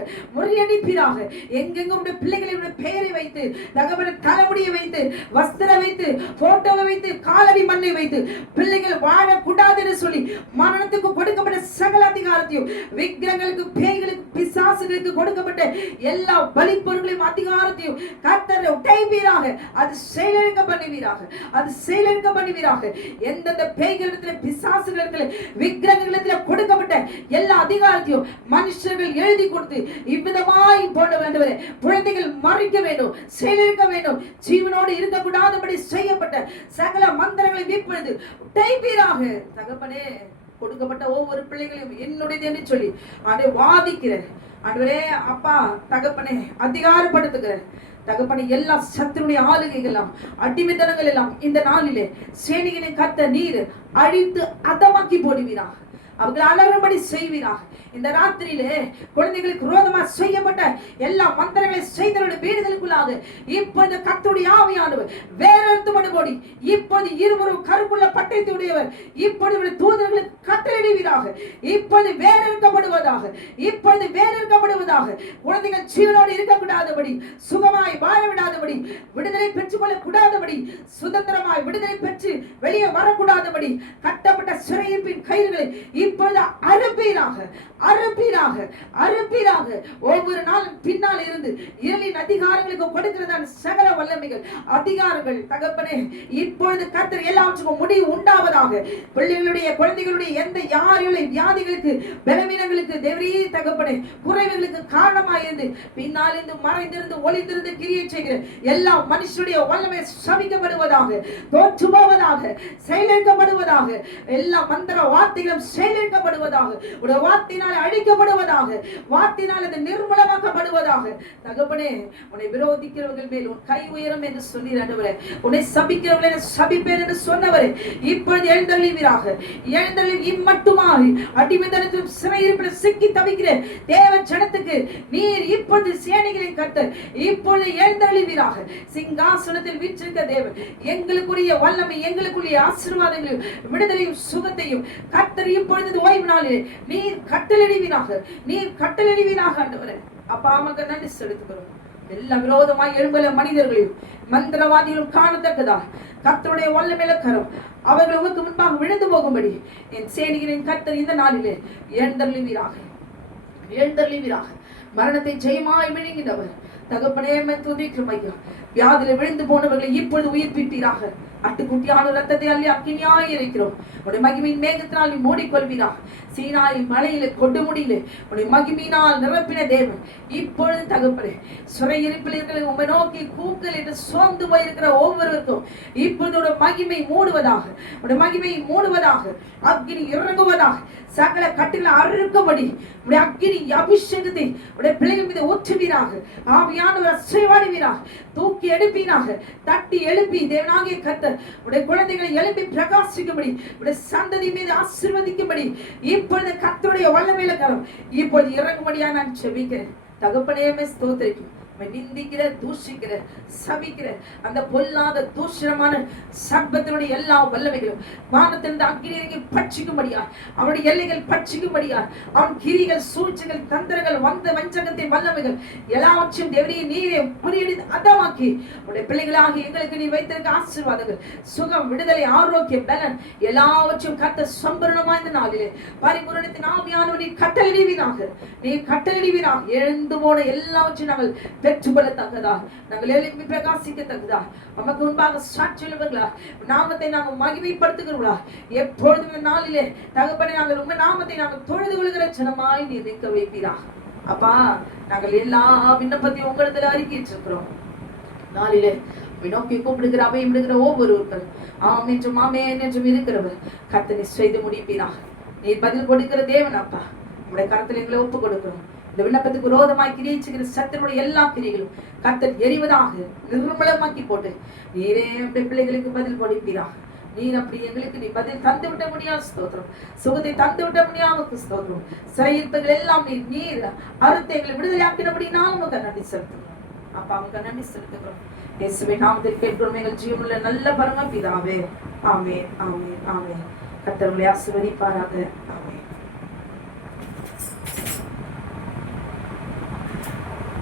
எங்கெங்கும் உடைய பிள்ளைகளுடைய பெயரை வைத்து தகப்பன தலைமுடியை வைத்து வஸ்திரம் வைத்து போட்டோவை வைத்து காலடி மண்ணை வைத்து பிள்ளைகள் வாழக்கூடாது என்று சொல்லி மரணத்துக்கு கொடுக்கப்பட்ட சகல அதிகாரத்தையும், விக்கிரங்களுக்கு, பேய்களுக்கு, பிசாசுகளுக்கு கொடுக்கப்பட்ட எல்லா பலி பொருட்களையும் அதிகாரத்தையும் கர்த்தர் உடைப்பீராக. அது செயலிழக்க பண்ணுவீராக. அது செயலிழக்க பண்ணுவீராக. எந்தெந்த பேய்களிடத்தில், பிசாசுகளிடத்தில், விக்கிரகங்களிடத்தில் கொடுக்கப்பட்ட எல்லா அதிகாரத்தையும் மனுஷர்கள் எழுதி கொடுத்து இவ்விதமாய் போட வேண்டும். குழந்தைகள் மறிக்க வேண்டும், செயலிழக்க வேண்டும், ஜீவனோடு இருக்கக்கூடாதபடி செய்யப்பட்ட சகல மந்திரங்களை இப்பொழுது உடைப்பீராக. தகப்பனே, கொடுக்கப்பட்ட ஒவ்வொரு பிள்ளைகளையும் என்னுடையது என்று சொல்லி வாதிக்கிற ஆண்டவரே அப்பா தகப்பனே அதிகாரப்படுத்துகிற தகப்பனை எல்லா சத்துருடைய ஆளுகைகள் எல்லாம், அடிமைத்தனங்கள் எல்லாம் இந்த நாளிலே சேனைகளை கர்த்தர் நீர் அழித்து அதமாக்கி போடுவீராக. அவர்களை அலறும்படி செய்வீராக. இந்த ராத்திரியிலே குழந்தைகளுக்கு விரோதமாக செய்யப்பட்ட எல்லா மந்திரங்களை செய்தவருடைய வீடுகளுக்குள்ளாக இப்பொழுது கர்த்தருடைய ஆவியானவர் வேறறுத்து மடுபோடி இப்போது இருவரும் கருப்புள்ள பட்டயத்தை உடையவர் இப்பொழுது தூதர்களுக்கு கட்டளையிடுவீராக. இப்பொழுது வேறறுக்கப்படுவதாக. இப்பொழுது வேறறுக்கப்படுவதாக. குழந்தைகள் ஜீவனோடு இருக்கக்கூடாதபடி, சுகமாய் வாழ விடாதபடி, விடுதலை பெற்றுக்கொள்ள கூடாதபடி, சுதந்திரமாய் விடுதலை பெற்று வெளியே வரக்கூடாதபடி கட்டப்பட்ட சிறையிருப்பின் கயிறுகளை இப்பொழுது அறுப்பீராக, அறுப்பீராக, அறுப்பீராக. ஒவ்வொரு நாளும் பின்னால் இருந்து இருளின் அதிகாரங்களுக்கு கொடுக்கிறதான சகல வல்லமைகள், அதிகாரங்கள் தகப்பனே இப்பொழுது கர்த்தர் எல்லாவற்றுக்கும் முடிவு உண்டாவதாக. பிள்ளைகளுடைய, குழந்தைகளுடைய எந்த யாருடைய வியாதிகளுக்கு, பலவீனங்களுக்கு, தேவரே தகப்பனே குறைவுகளுக்கு காரணமாக இருந்து பின்னால் இருந்து மறைந்திருந்து ஒளிந்திருந்து கிரியை செய்கிற எல்லா மனுஷனுடைய வல்லமை சபிக்கப்படுவதாக, தோற்று போவதாக, செயலிழக்கப்படுவதாக. எல்லா மந்திர வார்த்தைகளும் செயலிழக்கப்படுவதாக. உடைய வார்த்தையினால் அழிக்கப்படுவதாக. வார்த்தையினால் அது நிர்மூலமாக்கப்படுவதாக. தகப்பனே, உன்னை விரோதிக்கிறவர்கள் மேல் உன் கை உயரும் என்று சொன்னீரே. உன்னை சபிக்கிறவர்களை சபிப்பேன் என்று சொன்னவரே இப்பொழுது எழுந்தருளுவீராக. எழுந்தருளி இம்மட்டுமாய் அடிமைத்தனத்திலும் சிறையிருப்பில் சிக்கி தவிக்கிற தேவ ஜனத்துக்கு நீர் இப்பொழுது சேனைகளின் கர்த்தர் இப்பொழுது எழுந்தருளுவீராக. சிங்காசனத்தில் வீற்றிருக்க தேவன் எங்களுக்குரிய வல்லமை, எங்களுக்குரிய ஆசீர்வாதங்களையும் விடுதலையும் சுகத்தையும் கர்த்தர் இப்பொழுது ஓய்வு நாளில் நீர் கட்டளையிடுவீராக. நீர் கட்டளையிடுவீராக ஆண்டவரே. அப்பா அம்மாக்கு நன்றி செலுத்துகிறோம். எல்லா விரோதமாய் எழும்புள்ள மனிதர்களையும் மந்திரவாதிகளும் காணத்தக்கதா கர்த்தருடைய வல்லமையில கரம் அவர்கள் உமக்கு முன்பாக விழுந்து போகும்படி என் சேனைகளின் கர்த்தர் இந்த நாளிலே எழுந்தருளுவீராக. எழுந்தருளுவீராக. மரணத்தை ஜெயமாய் விழுங்கினவர், தகப்பனே துதிக்கிறோம் ஐயா. வியாதியில விழுந்து போனவர்களை இப்பொழுது உயிர்ப்பிப்பீராக. அட்டுக்குட்டியான ரத்தத்தை அள்ளி அக்கினியாய் இருக்கிறோம். உடைய மகிமையின் மேகத்தினால் நீ மூடிக்கொள்வீரா. சீனாய் மலையில கொடுமுடியில உடைய மகிமையினால் நிரப்பின தேவன் இப்பொழுது தகப்பனே சிறையிருப்பில் இருக்கிற உம்மை நோக்கி கூக்குரல் என்று சோர்ந்து போயிருக்கிற ஒவ்வொருவருக்கும் இப்பொழுது உடைய மகிமை மூடுவதாக, உடைய மகிமை மூடுவதாக, அக்கினி இறங்குவதாக, சகல கட்டுகளை அறுக்கும்படி உடைய அக்கினி அபிஷேகத்தை உடைய பிள்ளைகள் மீது ஊற்றுவீராக. ஆவியானவர் அசைவாடுவீராக, தூக்கி எடுப்பீராக, தட்டி எழுப்பி தேவனாகிய கர்த்தர் உடைய குழந்தைகளை எழுப்பி பிரகாசிக்கும்படி, உடைய சந்ததி மீது ஆசீர்வதிக்கும்படி இப்பொழுது கர்த்தருடைய வல்லமையில கரம் இப்பொழுது இறங்கும்படியா நான் செபிக்கிறேன். தகப்பனே ஸ்தோத்திரிக்கும். நிந்திக்கிற, தூஷிக்கிற, சபிக்கிற அந்த பொல்லாத தூஷணமான சர்ப்பத்தினுடைய எல்லா வல்லமைகளும் வானத்திலிருந்து அக்கினி பட்சிக்கும்படியா, அவனுடைய எல்லைகள் பட்சிக்கும்படியா, அவன் கிரிகள், சூழ்ச்சிகள், தந்திரங்கள், வந்த வஞ்சகத்தின் வல்லமைகள் எல்லாவற்றையும் தேவனே நீரே முறியடித்து அதமாக்கி உடைய பிள்ளைகளாக எங்களுக்கு நீ வைத்திருக்க ஆசீர்வாதங்கள், சுகம், விடுதலை, ஆரோக்கியம், பலன் எல்லாவற்றையும் கர்த்தர் சம்பூரணமாய் இந்த நாளிலே பரிபூரணத்தின் ஆவியானவர் நீ கட்டளையிடுவீராக. நீ கட்டளையிடுவீராக. எழுந்து போன எல்லாவற்றையும் நாங்கள் பெற்றுக்கொள்ளத்தக்கதா, நாங்கள் எழுப்பி பிரகாசிக்கத்தக்கதா, நமக்கு முன்பாக சாட்சியுள்ளவர்களா, நாமத்தை நாங்கள் மகிமைப்படுத்துகிறோங்களா. எப்பொழுதும் நாளிலே தகப்பனே நாங்கள் உங்க நாமத்தை நாங்கள் தொழுது கொள்கிற ஜனமாய் நீ நிற்க வைப்பீரா. அப்பா, நாங்கள் எல்லா விண்ணப்பத்தையும் உங்களிடத்துல அறிக்கிட்டு இருக்கிறோம். நாளிலே நோக்கி கூப்பிடுகிற அவையும் விடுகிற ஒவ்வொருவர்கள் ஆம் என்றும் ஆமென் என்றும் இருக்கிறவர் கர்த்தர் செய்து முடிப்பீரா. நீ பதில் கொடுக்கிற தேவன் அப்பா, உங்களுடைய கருத்தில் எங்களை ஒப்புக் கொடுக்கிறோம். இந்த விண்ணப்பத்துக்கு விரோதமாய் கிரியிச்சுகிற சத்தினுடைய எல்லா கிரிகளும் கர்த்தர் எரிவதாக, நிர்மலமாக்கி போட்டு நீரே அப்படி பிள்ளைகளுக்கு பதில் கொடுப்பீரா. நீர் அப்படி எங்களுக்கு நீ பதில் தந்து விட்ட முடியாது ஸ்தோத்திரம். சுகத்தை தந்து விட்ட முடியாமக்கு ஸ்தோத்திரம். சிறையிருப்புகள் எல்லாம் நீர் அறுத்து எங்களை விடுதலையாக்கினபடி நான் உங்க நன்றி செலுத்துகிறோம். அப்பா, அவங்க நன்றி செலுத்துகிறோம். இயேசுவின் நாமத்தில் கேட்கிறோம் எங்கள் ஜீவனுள்ள நல்ல பரம பிதாவே. ஆமென், ஆமென், ஆமென். கர்த்தர் உங்களை ஆசீர்வதிப்பாராக. ஆமென்.